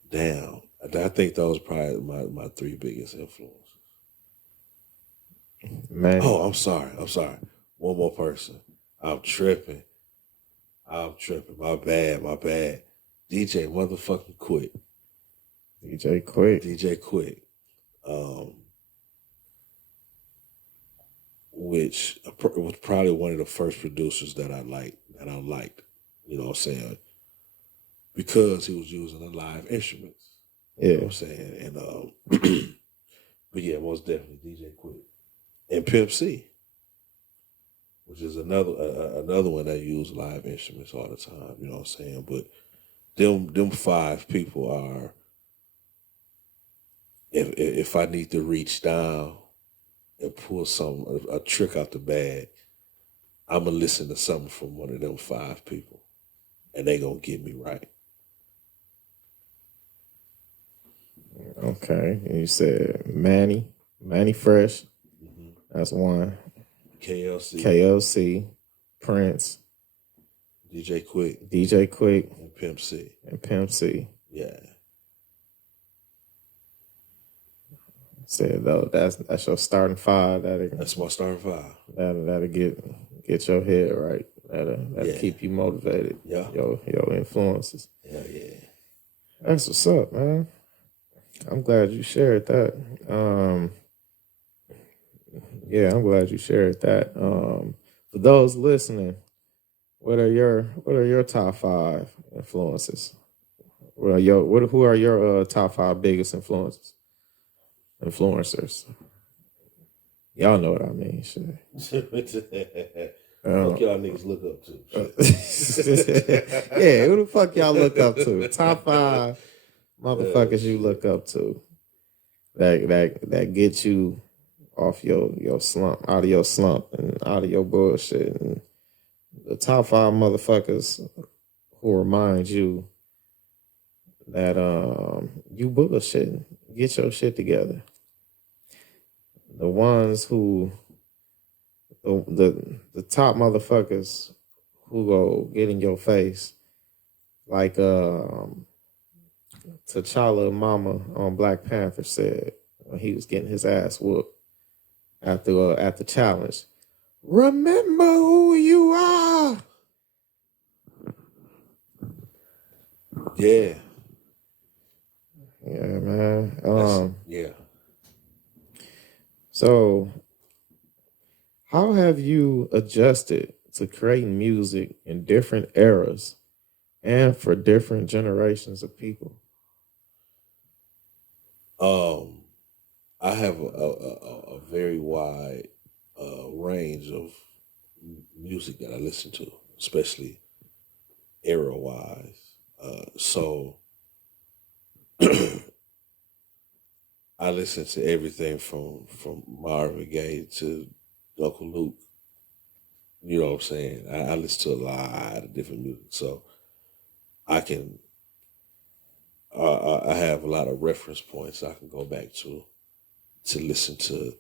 damn, I think those are probably my three biggest influences. Man, Oh, I'm sorry. One more person. I'm tripping. My bad. DJ motherfucking Quick. DJ Quick. DJ Quick. Which was probably one of the first producers that I liked. You know what I'm saying? Because he was using the live instruments. Yeah. You know what I'm saying? And but yeah, most definitely DJ Quick. And Pimp C, which is another one that use live instruments all the time, you know what I'm saying? But them five people are, if I need to reach down and pull a trick out the bag, I'm gonna listen to something from one of them five people, and they gonna get me right. Okay. And you said Manny Fresh. Mm-hmm. That's one. KLC, Prince, DJ Quick, and Pimp C. Yeah. Said though that's your starting five. That's my starting five. That'll get your head right. That'll keep you motivated. Yeah. Your influences. Yeah. That's what's up, man. I'm glad you shared that. I'm glad you shared that. For those listening, what are your top five influences? Who are your top five biggest influencers? Y'all know what I mean. Shit. Fuck y'all niggas look up to. Yeah, who the fuck y'all look up to? Top five motherfuckers you look up to that get you off your slump, out of your slump and out of your bullshit. And the top five motherfuckers who remind you that you bullshit. Get your shit together. The ones who the top motherfuckers who go get in your face, like T'Challa Mama on Black Panther said when he was getting his ass whooped at the challenge. Remember who you are. Yeah. Yeah, man. Yeah. So, how have you adjusted to creating music in different eras and for different generations of people? I have a very wide range of music that I listen to, especially era-wise. So I listen to everything from Marvin Gaye to Uncle Luke. You know what I'm saying? I listen to a lot of different music, so I can. I have a lot of reference points I can go back to listen to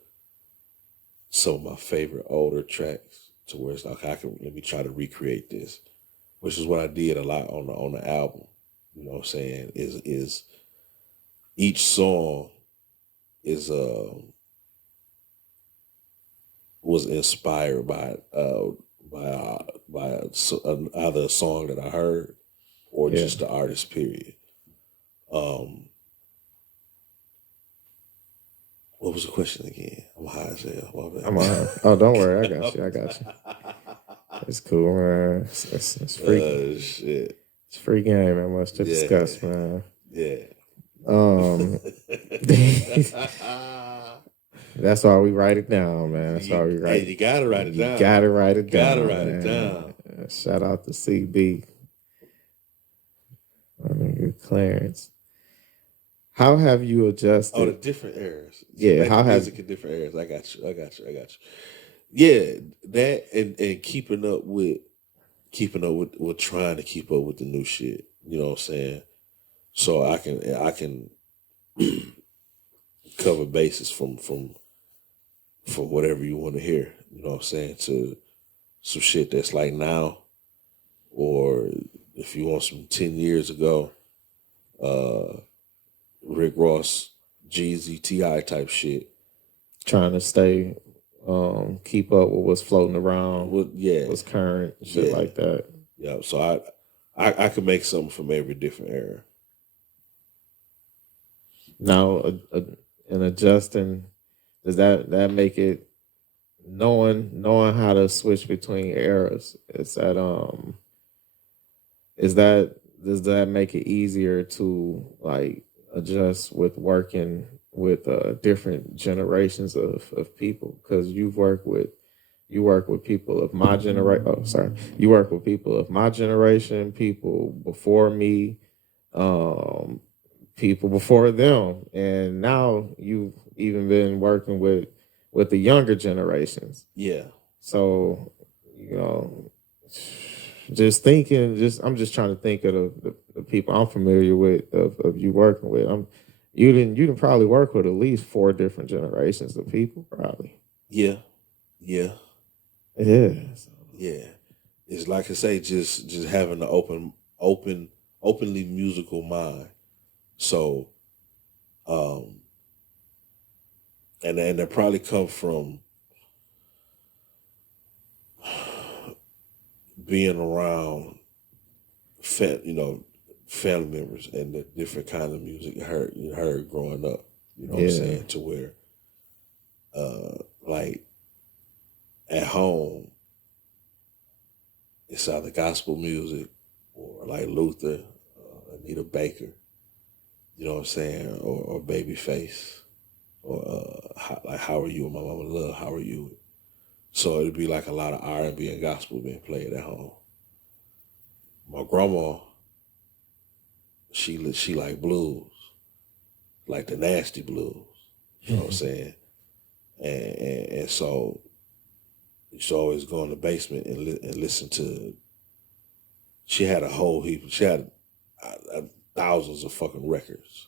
some of my favorite older tracks, to where it's like, let me try to recreate this, which is what I did a lot on the album. You know what I'm saying? Is each song is was inspired by either a song that I heard or just the artist. Period. What was the question again? I'm high as hell. I'm high. Oh, don't worry. I got you. It's cool, man. It's free. Shit. It's free game, man. Much to discuss, man. Yeah. That's why we write it down, man. That's why we write. Hey, you gotta write it down. You gotta write it down. Gotta write it down. Shout out to CB. My nigga Clarence. How have you adjusted? Oh, the different eras. Yeah, how has music in different eras? I got you. Yeah, that and keeping up with trying to keep up with the new shit. You know what I'm saying? So I can cover bases from whatever you want to hear. You know what I'm saying? To some shit that's like now, or if you want some 10 years ago, Rick Ross, Jeezy, Ti type shit. Trying to stay, keep up with what's floating around, Yeah, what's current, shit yeah, like that. yeah. So I could make something from every different era. Now, and adjusting, does that make it knowing how to switch between eras? Is that does that make it easier to like adjust with working with different generations of people? Because you work with people of my generation. Oh, sorry, you work with people of my generation, people before me, um, people before them, and now you've even been working with the younger generations. Yeah, So, you know, just thinking, I'm just trying to think of the people I'm familiar with of you working with. You didn't probably work with at least four different generations of people, probably. yeah, yeah, Yeah. yeah. It's like I say, just having an openly musical mind. So, um, and that probably come from being around, family members and the different kind of music you heard growing up. You know what I'm Yeah. saying? To where, like at home, it's either gospel music or like Luther, Anita Baker. You know what I'm saying? Or Babyface, or like How Are You? My Mama Love. How Are You? So it'd be like a lot of R&B and gospel being played at home. My grandma, she like blues, like the nasty blues. You know what I'm saying? And so used to always go in the basement and listen to. She had a whole heap. She had thousands of fucking records.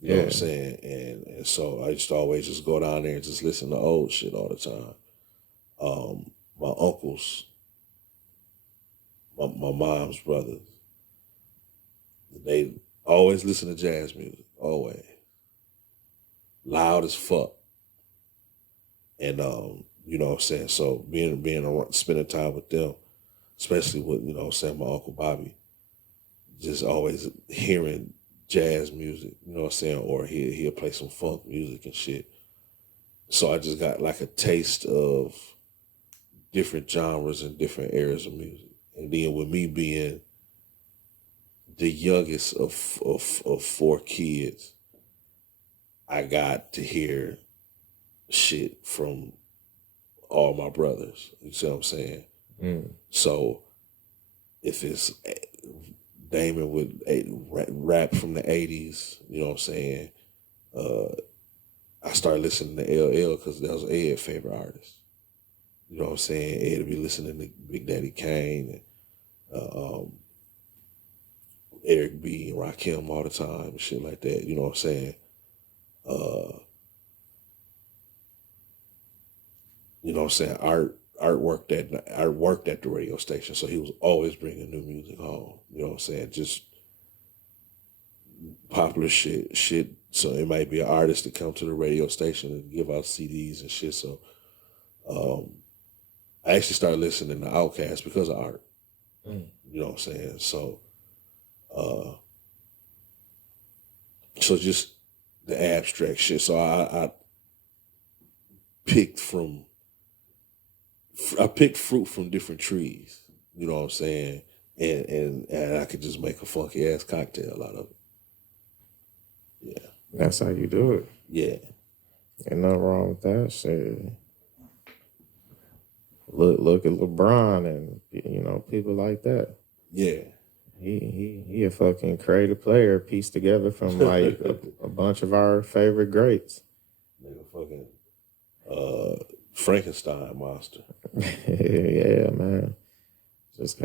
You know what I'm Yeah. saying? And so I used to always just go down there and just listen to old shit all the time. My uncles, my mom's brothers, they always listen to jazz music, always loud as fuck. And you know what I'm saying. So being around, spending time with them, especially with you know what I'm saying, my uncle Bobby, just always hearing jazz music, you know what I'm saying, or he'll play some funk music and shit. So I just got like a taste of different genres and different eras of music. And then with me being the youngest of four kids, I got to hear shit from all my brothers. You see what I'm saying? Mm. So if it's Damon with rap from the 80s, you know what I'm saying? I started listening to LL because that was Ed's favorite artist. You know what I'm saying? Ed would be listening to Big Daddy Kane and Eric B. and Rakim all the time and shit like that. You know what I'm saying? Uh, you know what I'm saying? Art worked at the radio station, so he was always bringing new music home. You know what I'm saying? Just popular shit. So it might be an artist to come to the radio station and give out CDs and shit. So I actually started listening to Outkast because of Art. Mm. You know what I'm saying? So just the abstract shit. So I picked from I picked fruit from different trees. You know what I'm saying? And I could just make a funky ass cocktail out of it. Yeah. That's how you do it. Yeah. Ain't nothing wrong with that shit. Look at LeBron and people like that. Yeah. He a fucking creative player pieced together from like a bunch of our favorite greats. Nigga fucking Frankenstein monster. Yeah, man. Just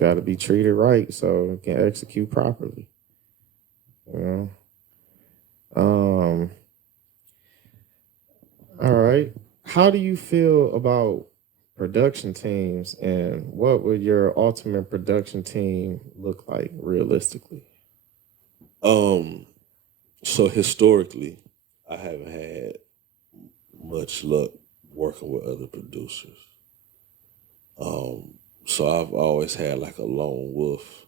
gotta be treated right so it can execute properly. You know. All right. How do you feel about production teams, and what would your ultimate production team look like realistically? So historically, I haven't had much luck working with other producers. So I've always had like a lone wolf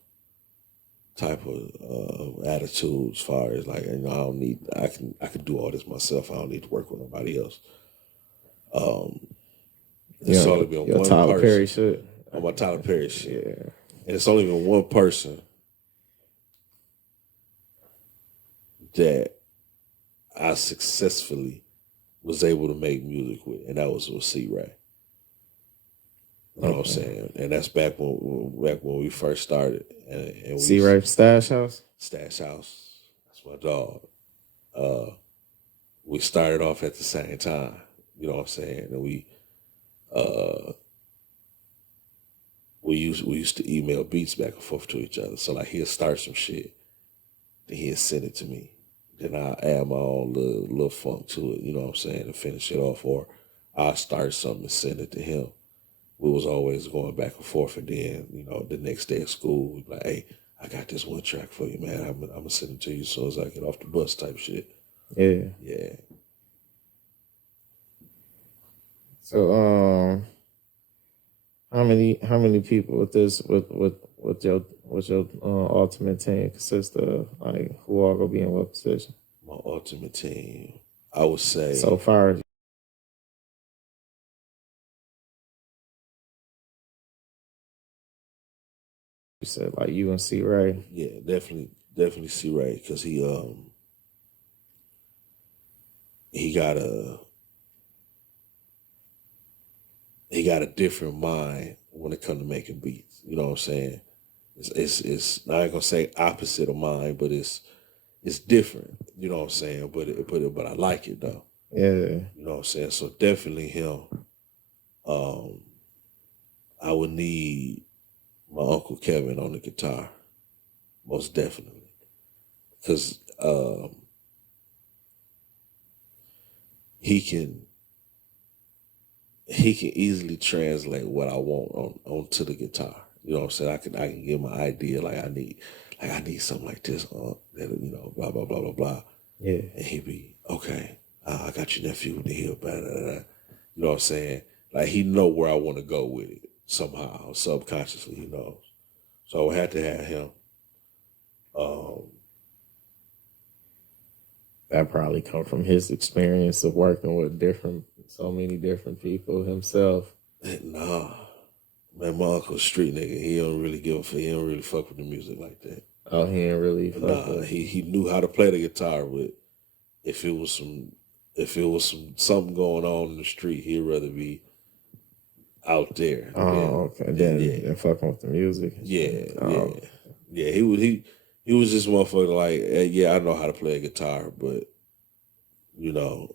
type of attitude as far as like, you know, I can do all this myself. I don't need to work with nobody else. It's only been Your one Tyler person Perry shit. on my Tyler Perry shit. Yeah. And it's only been one person that I successfully was able to make music with, and that was with C. Ray. You know what I'm saying? And that's back when we first started. And C. Ray Stash House? Stash House. That's my dog. We started off at the same time. You know what I'm saying? And we used to email beats back and forth to each other. So like he'll start some shit, then he'll send it to me. Then I'll add my own little funk to it, you know what I'm saying, and finish it off. Or I'll start something and send it to him. We was always going back and forth, and then, you know, the next day at school, we'd be like, hey, I got this one track for you, man. I'm gonna send it to you as soon as I get off the bus type shit. Yeah. Yeah. So how many people with your ultimate team consist of? Like, who all gonna be in what position? My ultimate team, I would say. So far, you said like you and C. Ray. Yeah, definitely C. Ray, because he got a different mind when it comes to making beats. You know what I'm saying? It's I ain't gonna say opposite of mine, but it's different. You know what I'm saying? But I like it though. Yeah. You know what I'm saying? So definitely him. I would need my Uncle Kevin on the guitar, most definitely, because he can easily translate what I want onto the guitar. You know what I'm saying? I can give my idea like I need something like this that, you know, blah blah blah blah blah. Yeah. And he'd be, okay, I got your nephew in the hill, blah, blah, blah. You know what I'm saying? Like he know where I want to go with it somehow, subconsciously, he knows. So I would have to have him. That probably come from his experience of working with so many different people himself. Nah, man, my uncle's street nigga. He don't really he don't really fuck with the music like that. Oh, he ain't really fuck Nah, with. he knew how to play the guitar, but if it was something going on in the street, he'd rather be out there. Oh, okay. Then fucking with the music. Yeah, Oh. yeah. He was just motherfucker like, hey, yeah, I know how to play a guitar, but you know,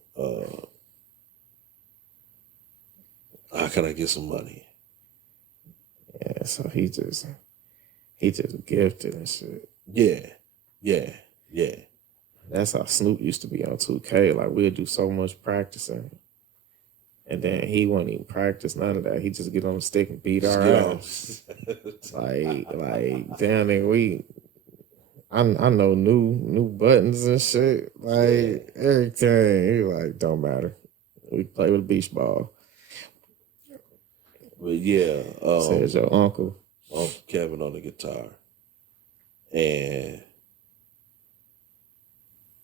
how can I get some money? Yeah, so he just gifted and shit. Yeah. That's how Snoop used to be on 2K. Like we'd do so much practicing. And then he wouldn't even practice none of that. He just get on the stick and beat our ass. like damn nigga, I know new buttons and shit. Like everything. He like, don't matter. We play with beach ball. But yeah, says your uncle. Uncle Kevin on the guitar. And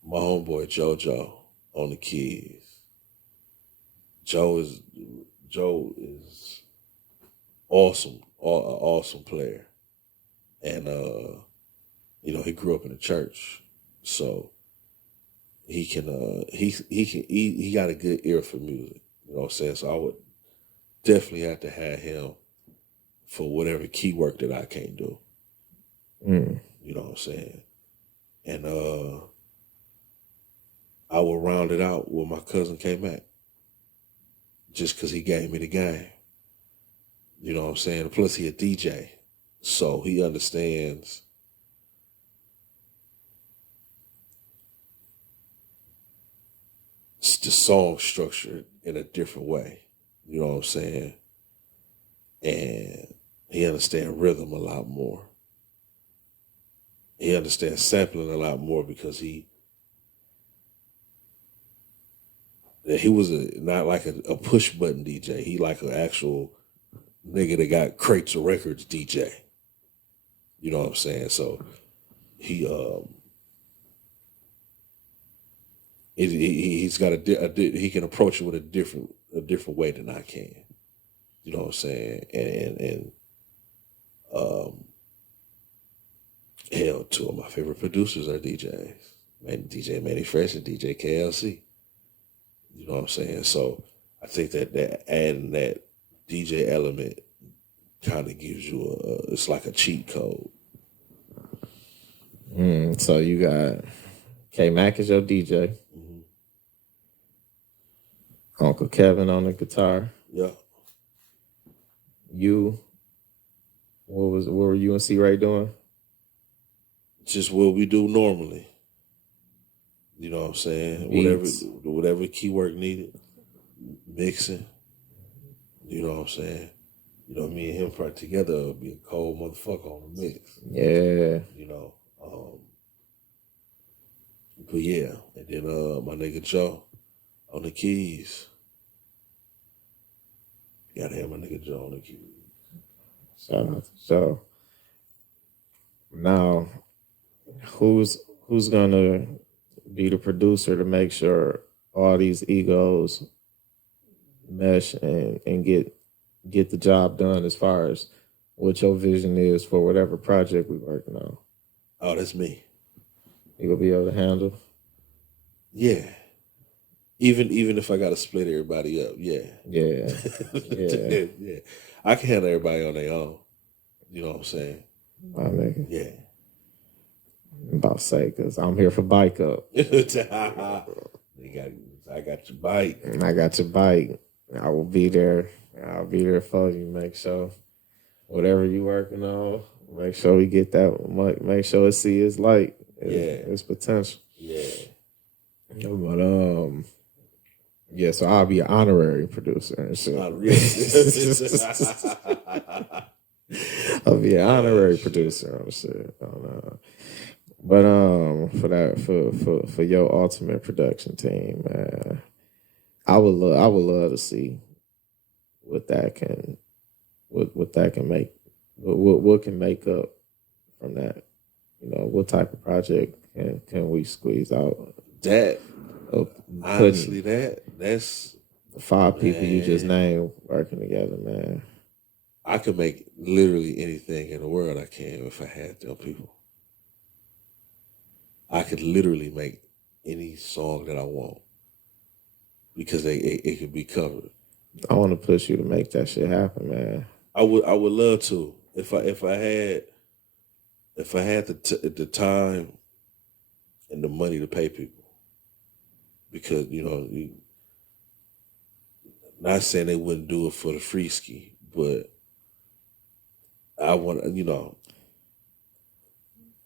my homeboy JoJo on the keys. Joe is awesome, an awesome player. And you know, he grew up in the church. So he got a good ear for music. You know what I'm saying? So I would definitely have to have him for whatever key work that I can't do. Mm. You know what I'm saying? And I will round it out with my cousin K-Mac. Just because he gave me the game. You know what I'm saying? Plus he a DJ. So he understands the song structure in a different way. You know what I'm saying? and he understands rhythm a lot more. He understands sampling a lot more because he was not like a push button DJ. He like an actual nigga that got crates of records DJ. You know what I'm saying? So he's got he can approach it with a different way than I can. You know what I'm saying? And hell, two of my favorite producers are DJs. DJ Manny Fresh and DJ KLC. You know what I'm saying? So I think that adding that DJ element kind of gives you it's like a cheat code. So you got K Mac is your DJ. Mm-hmm. Uncle Kevin on the guitar. Yeah. What were you and C Ray doing? Just what we do normally. You know what I'm saying? Beats. Whatever keywork needed, mixing. You know what I'm saying? You know, me and him probably together would be a cold motherfucker on the mix. Yeah. You know. But yeah, and then my nigga Joe on the keys. Gotta have my nigga Joe on the keys. Shout out to Joe. Now, who's gonna be the producer to make sure all these egos mesh and get the job done as far as what your vision is for whatever project we're working on? Oh, that's me. You gonna be able to handle? Yeah. Even if I gotta split everybody up, yeah. Yeah. Yeah. I can handle everybody on their own. You know what I'm saying? My nigga. Yeah. I'm about to say, because I'm here for bike up. I got your bike. And I got your bike. I will be there. I'll be there for you. Make sure whatever you working on, make sure we get that. Make sure it see its light. Its potential. Yeah. But yeah. So I'll be an honorary producer and shit. I'll be an honorary producer on shit. But for your ultimate production team, man, I would love to see what that can make, what can make up from that. You know, what type of project can we squeeze out? That honestly, that's the 5 people you just named working together, man. I could make literally anything in the world. I can if I had them people. I could literally make any song that I want because it could be covered. I want to push you to make that shit happen, man. I would love to if I had the time and the money to pay people, because not saying they wouldn't do it for the free ski, but I want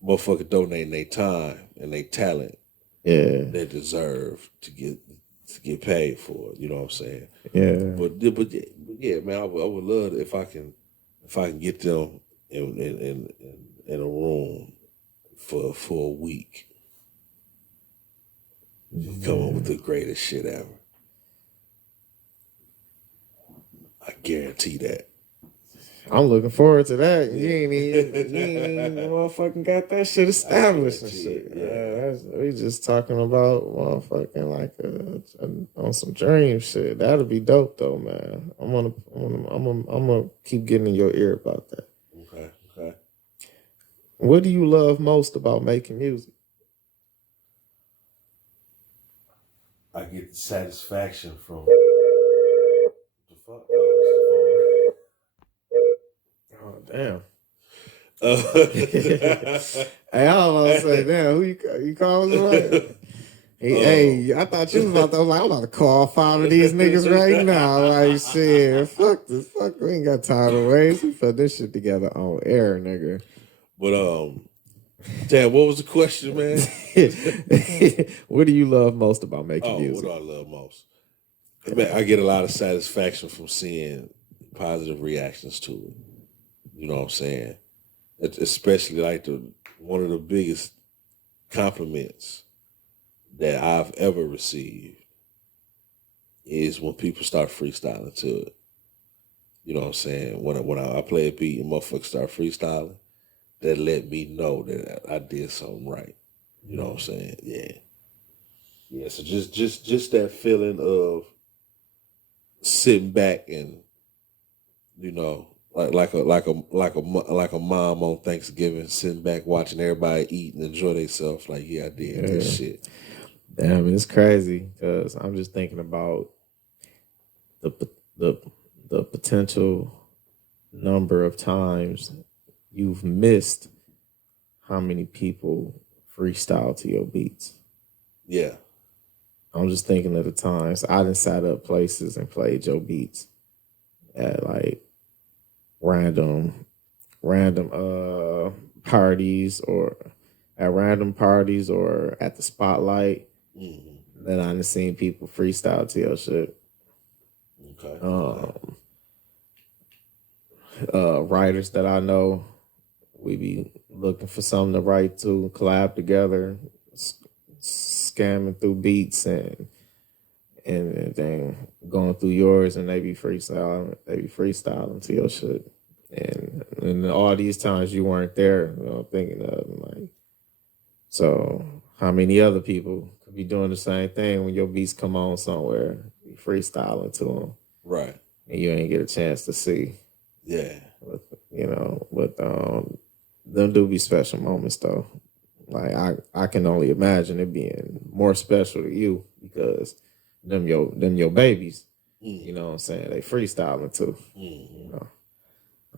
motherfucker donating their time and their talent. Yeah, they deserve to get paid for it. You know what I'm saying? Yeah. But yeah, man, I would love it if I can get them in a room for a week. Come up with the greatest shit ever. I guarantee that. I'm looking forward to that. You ain't even motherfucking got that shit established and shit. Yeah, we just talking about motherfucking like on some dream shit. That'll be dope though, man. I'm gonna keep getting in your ear about that. Okay. What do you love most about making music? I get the satisfaction from the fuck. Oh, damn. Hey, I was say, damn, who you calling somebody? Hey, I thought you was about to, I was like, I'm about to call 5 of these niggas right now. Like, shit, fuck this. Fuck, we ain't got time to waste. We put this shit together on air, nigga. But, damn, what was the question, man? What do you love most about making music? What do I love most? Man, I get a lot of satisfaction from seeing positive reactions to it. You know what I'm saying? Especially like one of the biggest compliments that I've ever received is when people start freestyling to it. You know what I'm saying? When I play a beat and motherfuckers start freestyling, that let me know that I did something right. You know what I'm saying? Yeah. Yeah. So just that feeling of sitting back and, you know, like a mom on Thanksgiving, sitting back watching everybody eat and enjoy themselves. Like, yeah, I did this shit. Damn, it's crazy because I'm just thinking about the potential number of times you've missed how many people freestyle to your beats. Yeah. I'm just thinking of the times I done sat up places and played your beats at like random parties or at the spotlight. Mm-hmm. Then I done seen people freestyle to your shit. Okay. Writers that I know, we be looking for something to write to, collab together, scamming through beats and then going through yours, and they be freestyling to your shit. And all these times you weren't there, you know, thinking of like, so how many other people could be doing the same thing when your beats come on somewhere, you freestyling to them, right? And you ain't get a chance to see. Yeah, but them do be special moments though. Like I can only imagine it being more special to you because them your babies. You know what I'm saying? They freestyling too. You know,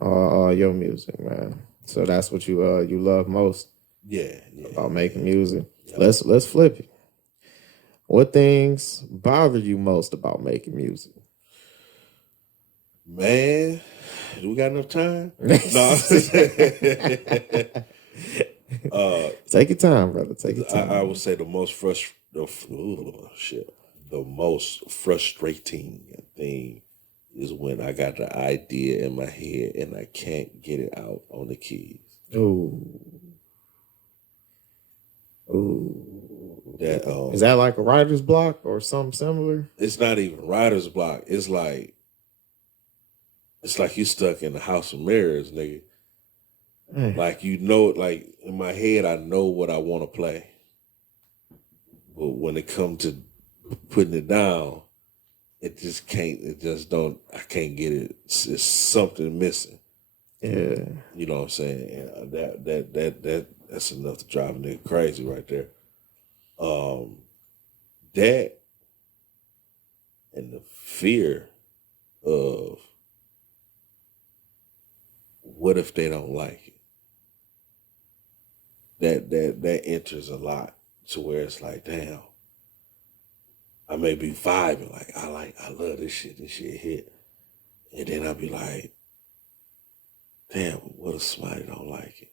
all your music, man. So that's what you love most. Yeah. About making music. Yep. Let's flip it. What things bother you most about making music? Man, do we got enough time? No. Take your time, brother. Take your time. I would say the most frustrating thing is when I got the idea in my head and I can't get it out on the keys. Ooh. That is that like a writer's block or something similar? It's not even writer's block. It's like you stuck in the house of mirrors, nigga. Like, you know, like in my head, I know what I want to play. But when it comes to putting it down, I can't get it. It's something missing. Yeah. You know what I'm saying? And that's enough to drive a nigga crazy right there. That and the fear of what if they don't like it? That enters a lot to where it's like, damn, I may be vibing, like I love this shit hit. And then I'll be like, damn, what if somebody don't like it?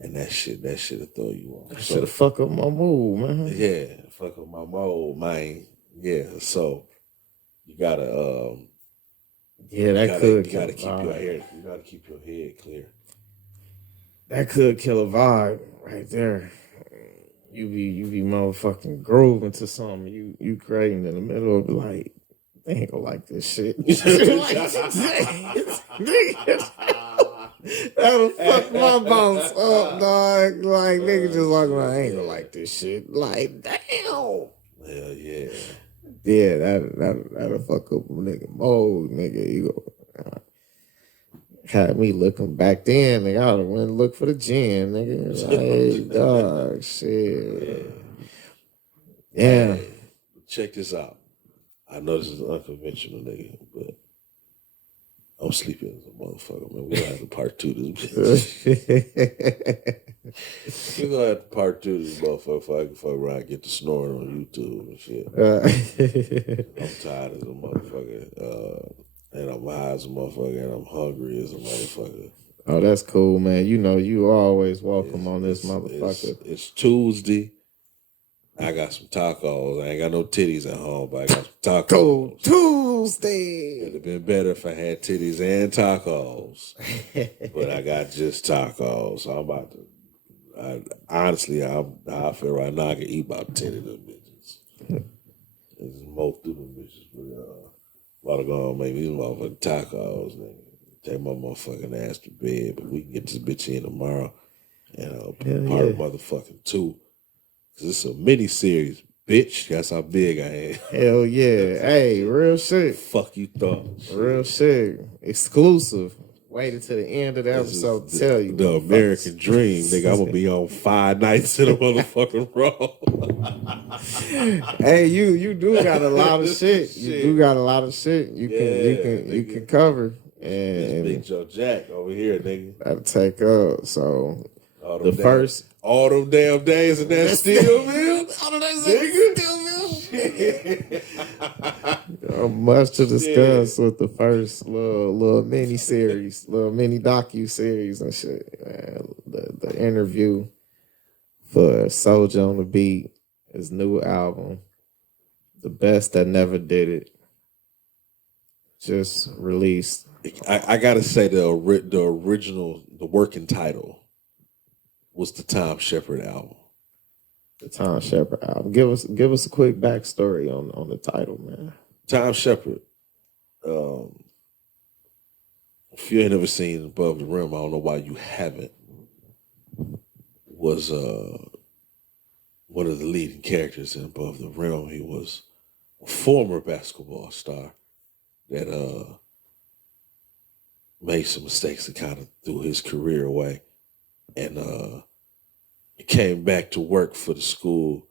And that shit'll throw you off. That shit'll fuck up my mood, man. Yeah, fuck up my mood, man. Yeah, so you gotta you gotta keep your head clear. That could kill a vibe right there. You be motherfucking grooving to something you creating in the middle of, like, they ain't gonna like this shit. That'll fuck my bounce up, dog. Like, nigga just walking around, I ain't gonna like this shit. Like, damn. Hell yeah. Yeah, that'll fuck up a nigga mode, nigga. You go had me looking back then, nigga. I would have went and looked for the gym, nigga. Like, dog, shit. Yeah. Hey, check this out. I know this is unconventional, nigga, but I'm sleeping as a motherfucker, man. We're gonna have to part two this bitch. We're gonna have to part two this motherfucker before I can fuck around and get to snoring on YouTube and shit. I'm tired as a motherfucker. And I'm high as a motherfucker, and I'm hungry as a motherfucker. Oh, that's cool, man. You know, you always welcome on this motherfucker. It's Tuesday. I got some tacos. I ain't got no titties at home, but I got some Taco tacos. Tuesday. It'd have been better if I had titties and tacos, but I got just tacos. So I'm about to. Honestly, I feel right now I can eat about 10 of them bitches. It's most of them bitches, but about to go and make these motherfucking tacos, nigga. Take my motherfucking ass to bed, but we can get this bitch in tomorrow and part motherfucking 2. Cause it's a mini series, bitch. That's how big I am. Hell yeah. Hey, real shit. Fuck you thought. Real shit. Exclusive. Wait until the end of the episode to tell you. The American dream, nigga. I'm gonna be on 5 nights in a motherfucking row. Hey, you do got a lot of shit. You do got a lot of shit. You can cover. And Big Joe Jack over here, nigga. That'll take up. So all them damn days in that steel mill. All them days in that steel mill. Much to discuss with the first little mini series, little mini docu series and shit. Man, the interview for Soulja on the Beat, his new album, The Best That Never Did It, just released. I gotta say the original, the working title was the Tom Shepard album. The Tom Shepard album. Give us a quick backstory on the title, man. Tom Shepard. If you ain't never seen Above the Rim, I don't know why you haven't. Was one of the leading characters in Above the Rim. He was a former basketball star that made some mistakes and kind of threw his career away, and he came back to work for the school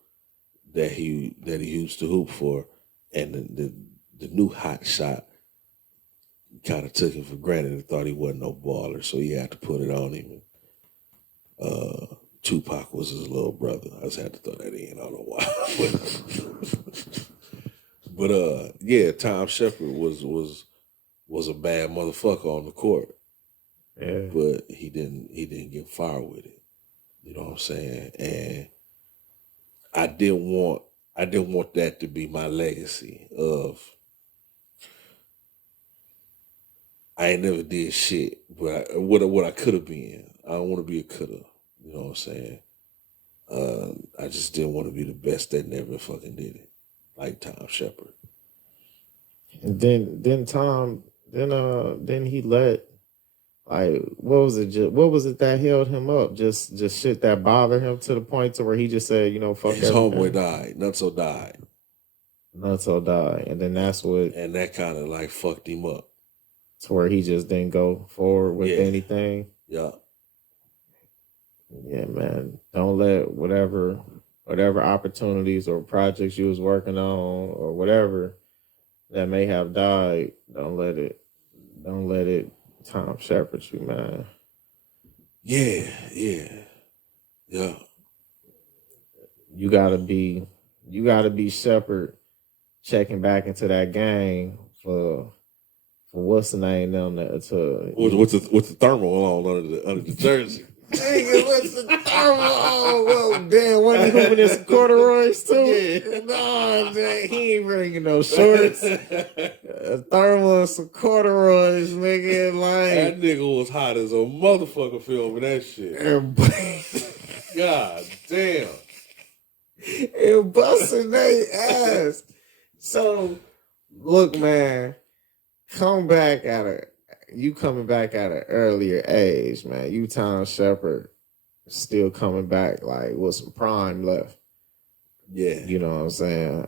that he used to hoop for, and the new hot shot kind of took him for granted and thought he wasn't no baller, so he had to put it on him. Tupac was his little brother. I just had to throw that in. I don't know why. but yeah, Tom Shepard was a bad motherfucker on the court. Yeah. But he didn't get fired with it. You know what I'm saying? And I didn't want that to be my legacy of I ain't never did shit, but what I could have been. I don't want to be a coulda. You know what I'm saying? I just didn't want to be the best that never fucking did it, like Tom Shepard. And then he let, like, what was it that held him up? Just shit that bothered him to the point to where he just said, fuck his everything. Homeboy died. Nutso died. And then that's what, and that kind of like fucked him up. To where he just didn't go forward with anything. Yeah. Yeah, man. Don't let whatever opportunities or projects you was working on or whatever that may have died, don't let it Tom Shepard you, man. Yeah. You gotta be Shepard checking back into that gang for what's the name down there with the thermal on under the jersey. Nigga, what's the thermal on? Well, damn, wasn't he hooping in some corduroys too? Yeah. No, man, he ain't bringing no shorts. A thermal and some corduroys, nigga. Like that nigga was hot as a motherfucker filming that shit. God damn. And busting their ass. So, look, man, coming back at an earlier age, man. You Tom Shepard still coming back like with some prime left. Yeah. You know what I'm saying?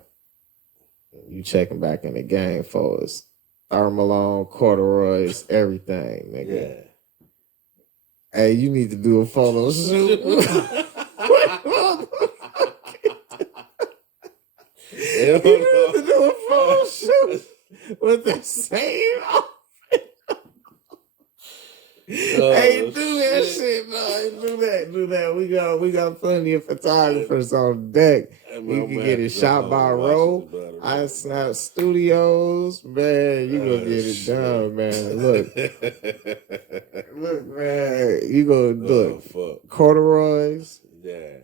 You checking back in the game for us. Thermal on, corduroys, everything, nigga. Yeah. Hey, you need to do a photo shoot. You need to do a photo shoot with the same outfit. Hey, do that shit, no. Do that. We got plenty of photographers on deck. You can get it shot by Roe. I Snap Studios, man. You gonna get it done, man. Look, man. You gonna look corduroys. Yeah.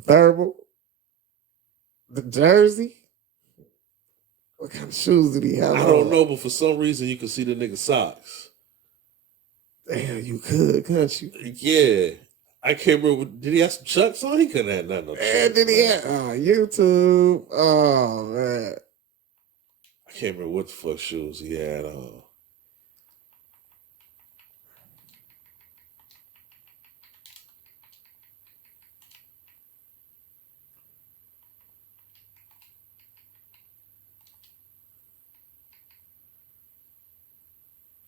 Thermal. The jersey. What kind of shoes did he have? I don't know, but for some reason you could see the nigga socks. Damn, you couldn't you? Yeah. I can't remember. Did he have some Chucks on? He couldn't have nothing on Chucks. And did he have YouTube? Oh man. I can't remember what the fuck shoes he had on.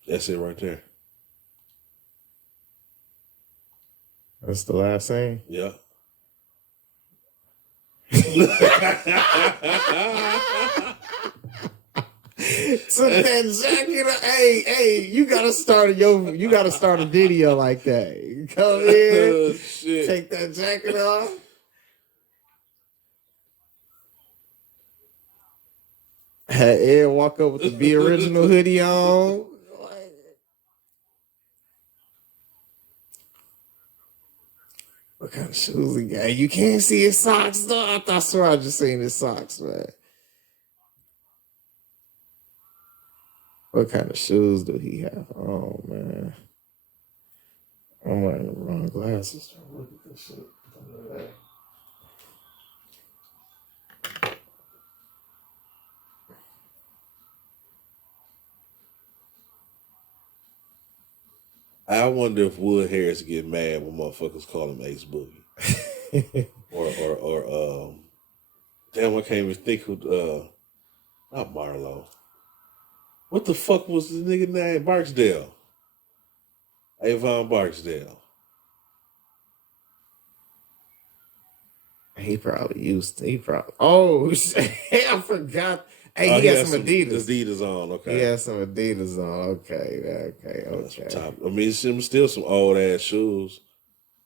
That's it right there. That's the last thing. Yeah. Took that jacket. Hey, you gotta start a video like that. Come in, Oh, shit. take that jacket off. Had Ed walk up with the Be Original hoodie on. What kind of shoes he got? You can't see his socks, though. I swear I just seen his socks, man. What kind of shoes do he have? Oh, man. I'm wearing the wrong glasses. Look at this shit. Look at that. I wonder if Wood Harris get mad when motherfuckers call him Ace Boogie. or damn, I can't even think who, not Marlo. What the fuck was the nigga name? Barksdale. Avon Barksdale. He probably. Oh, I forgot. Hey, he had some Adidas. Adidas on, okay. He had some Adidas on. Okay. Top. I mean, it's still some old ass shoes.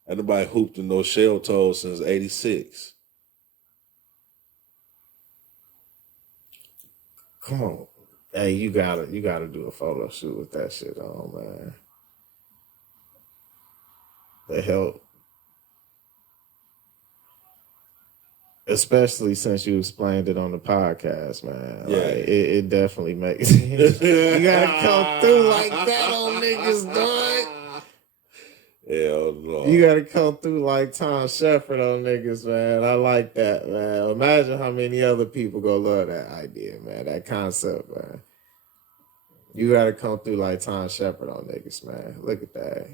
Ain't nobody hooped in those shell toes since '86. Come on. Hey, you gotta do a photo shoot with that shit on, man. The help. Especially since you explained it on the podcast, man. Yeah. Like, it definitely makes sense. You gotta come through like that on niggas, dog. Hell no. You gotta come through like Tom Shepard on niggas, man. I like that, man. Imagine how many other people gonna love that idea, man. That concept, man. You gotta come through like Tom Shepard on niggas, man. Look at that.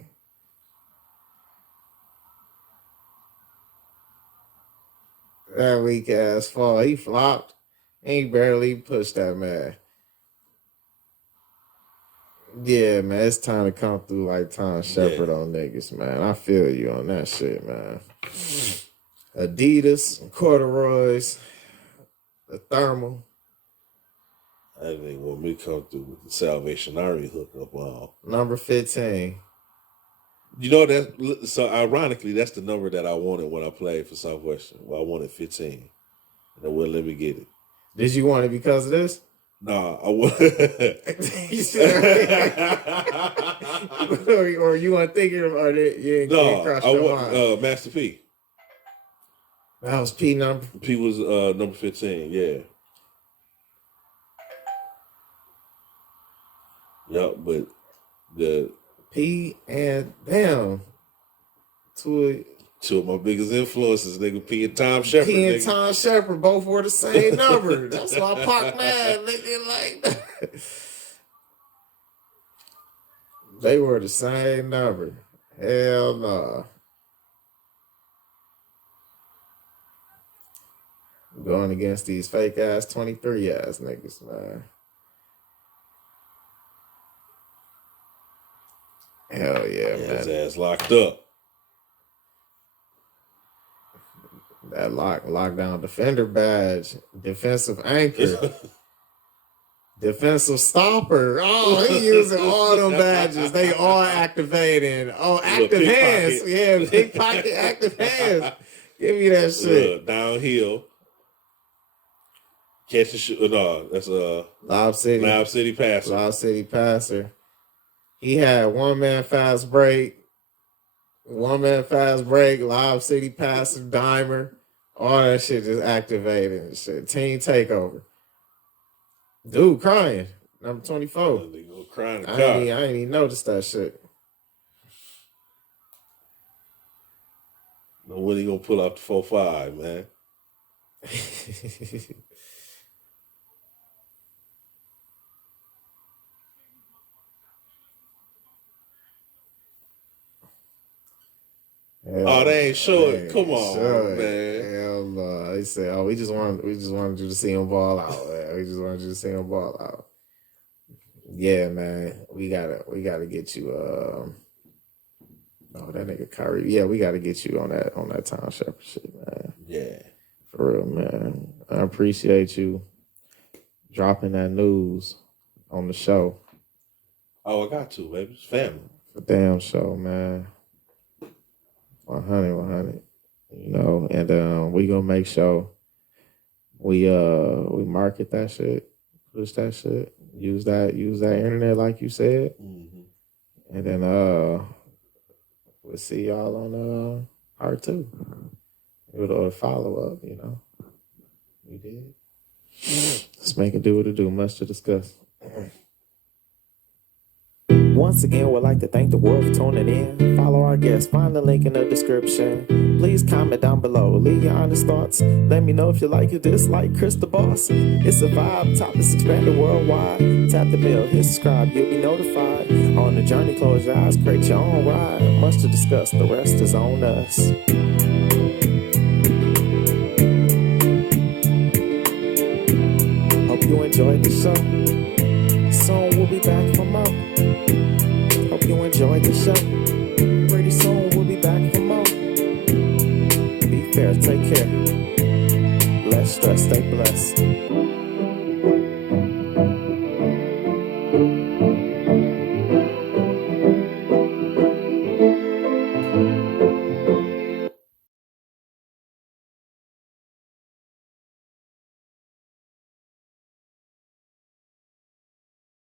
That weak ass fall. He flopped. He barely pushed that man. Yeah, man. It's time to come through like Tom Shepard on niggas, man. I feel you on that shit, man. Adidas, corduroys, the thermal. I didn't want me to come through with the Salvation Army hook up on. Number 15. You know that. So ironically, that's the number that I wanted when I played for Southwestern. Well, I wanted 15, and they wouldn't let me get it. Did you want it because of this? Nah, I want. or you weren't thinking about it? You didn't cross your mind. Master P. That was P number. P was number 15. Yeah. Yep, but the P and damn. Two of my biggest influences, nigga, P and Tom Shepard. P and Tom Shepard both were the same number. That's why Pac mad, nigga, like that. They were the same number. Hell no. Going against these fake ass 23 ass niggas, man. Hell yeah, man. His ass locked up. That lockdown defender badge, defensive anchor, defensive stopper. Oh, he using all them badges. They all activating. Oh, active hands. Yeah, pickpocket, active hands. Give me that shit. Downhill. Catch the shoot. No, that's Lob City. Lob City passer. Lob City passer. He had one man fast break, Lob City passer, dimer. All that shit just activated and shit. Team takeover. Dude crying. Number 24. They go cry in the I car. ain't even noticed that shit. Know when he gonna pull out the 4-5, man? Oh, they ain't show it. Come on, man. Hell no. They said, "Oh, we just wanted you to see him ball out. Man. We just wanted you to see him ball out." Yeah, man. We gotta get you. Oh, that nigga Kyrie. Yeah, we gotta get you on that Tom Shepard shit, man. Yeah, for real, man. I appreciate you dropping that news on the show. Oh, I got to, baby. It's family. For damn show, man. 100. You know, and we gonna make sure we market that shit, push that shit, use that internet like you said, and then we'll see y'all on part 2 with a follow up. You know, we did. Let's make it do what it do. Much to discuss. Once again, we'd like to thank the world for tuning in. Follow our guests. Find the link in the description. Please comment down below. Leave your honest thoughts. Let me know if you like or dislike Chris the Boss. It's a vibe. Topics expanded worldwide. Tap the bell. Hit subscribe. You'll be notified. On the journey, close your eyes. Create your own ride. Much to discuss. The rest is on us. Hope you enjoyed the show. Soon we'll be back for more. Hope you enjoyed the show. Pretty soon we'll be back for more. Be fair, take care. Less stress, stay blessed.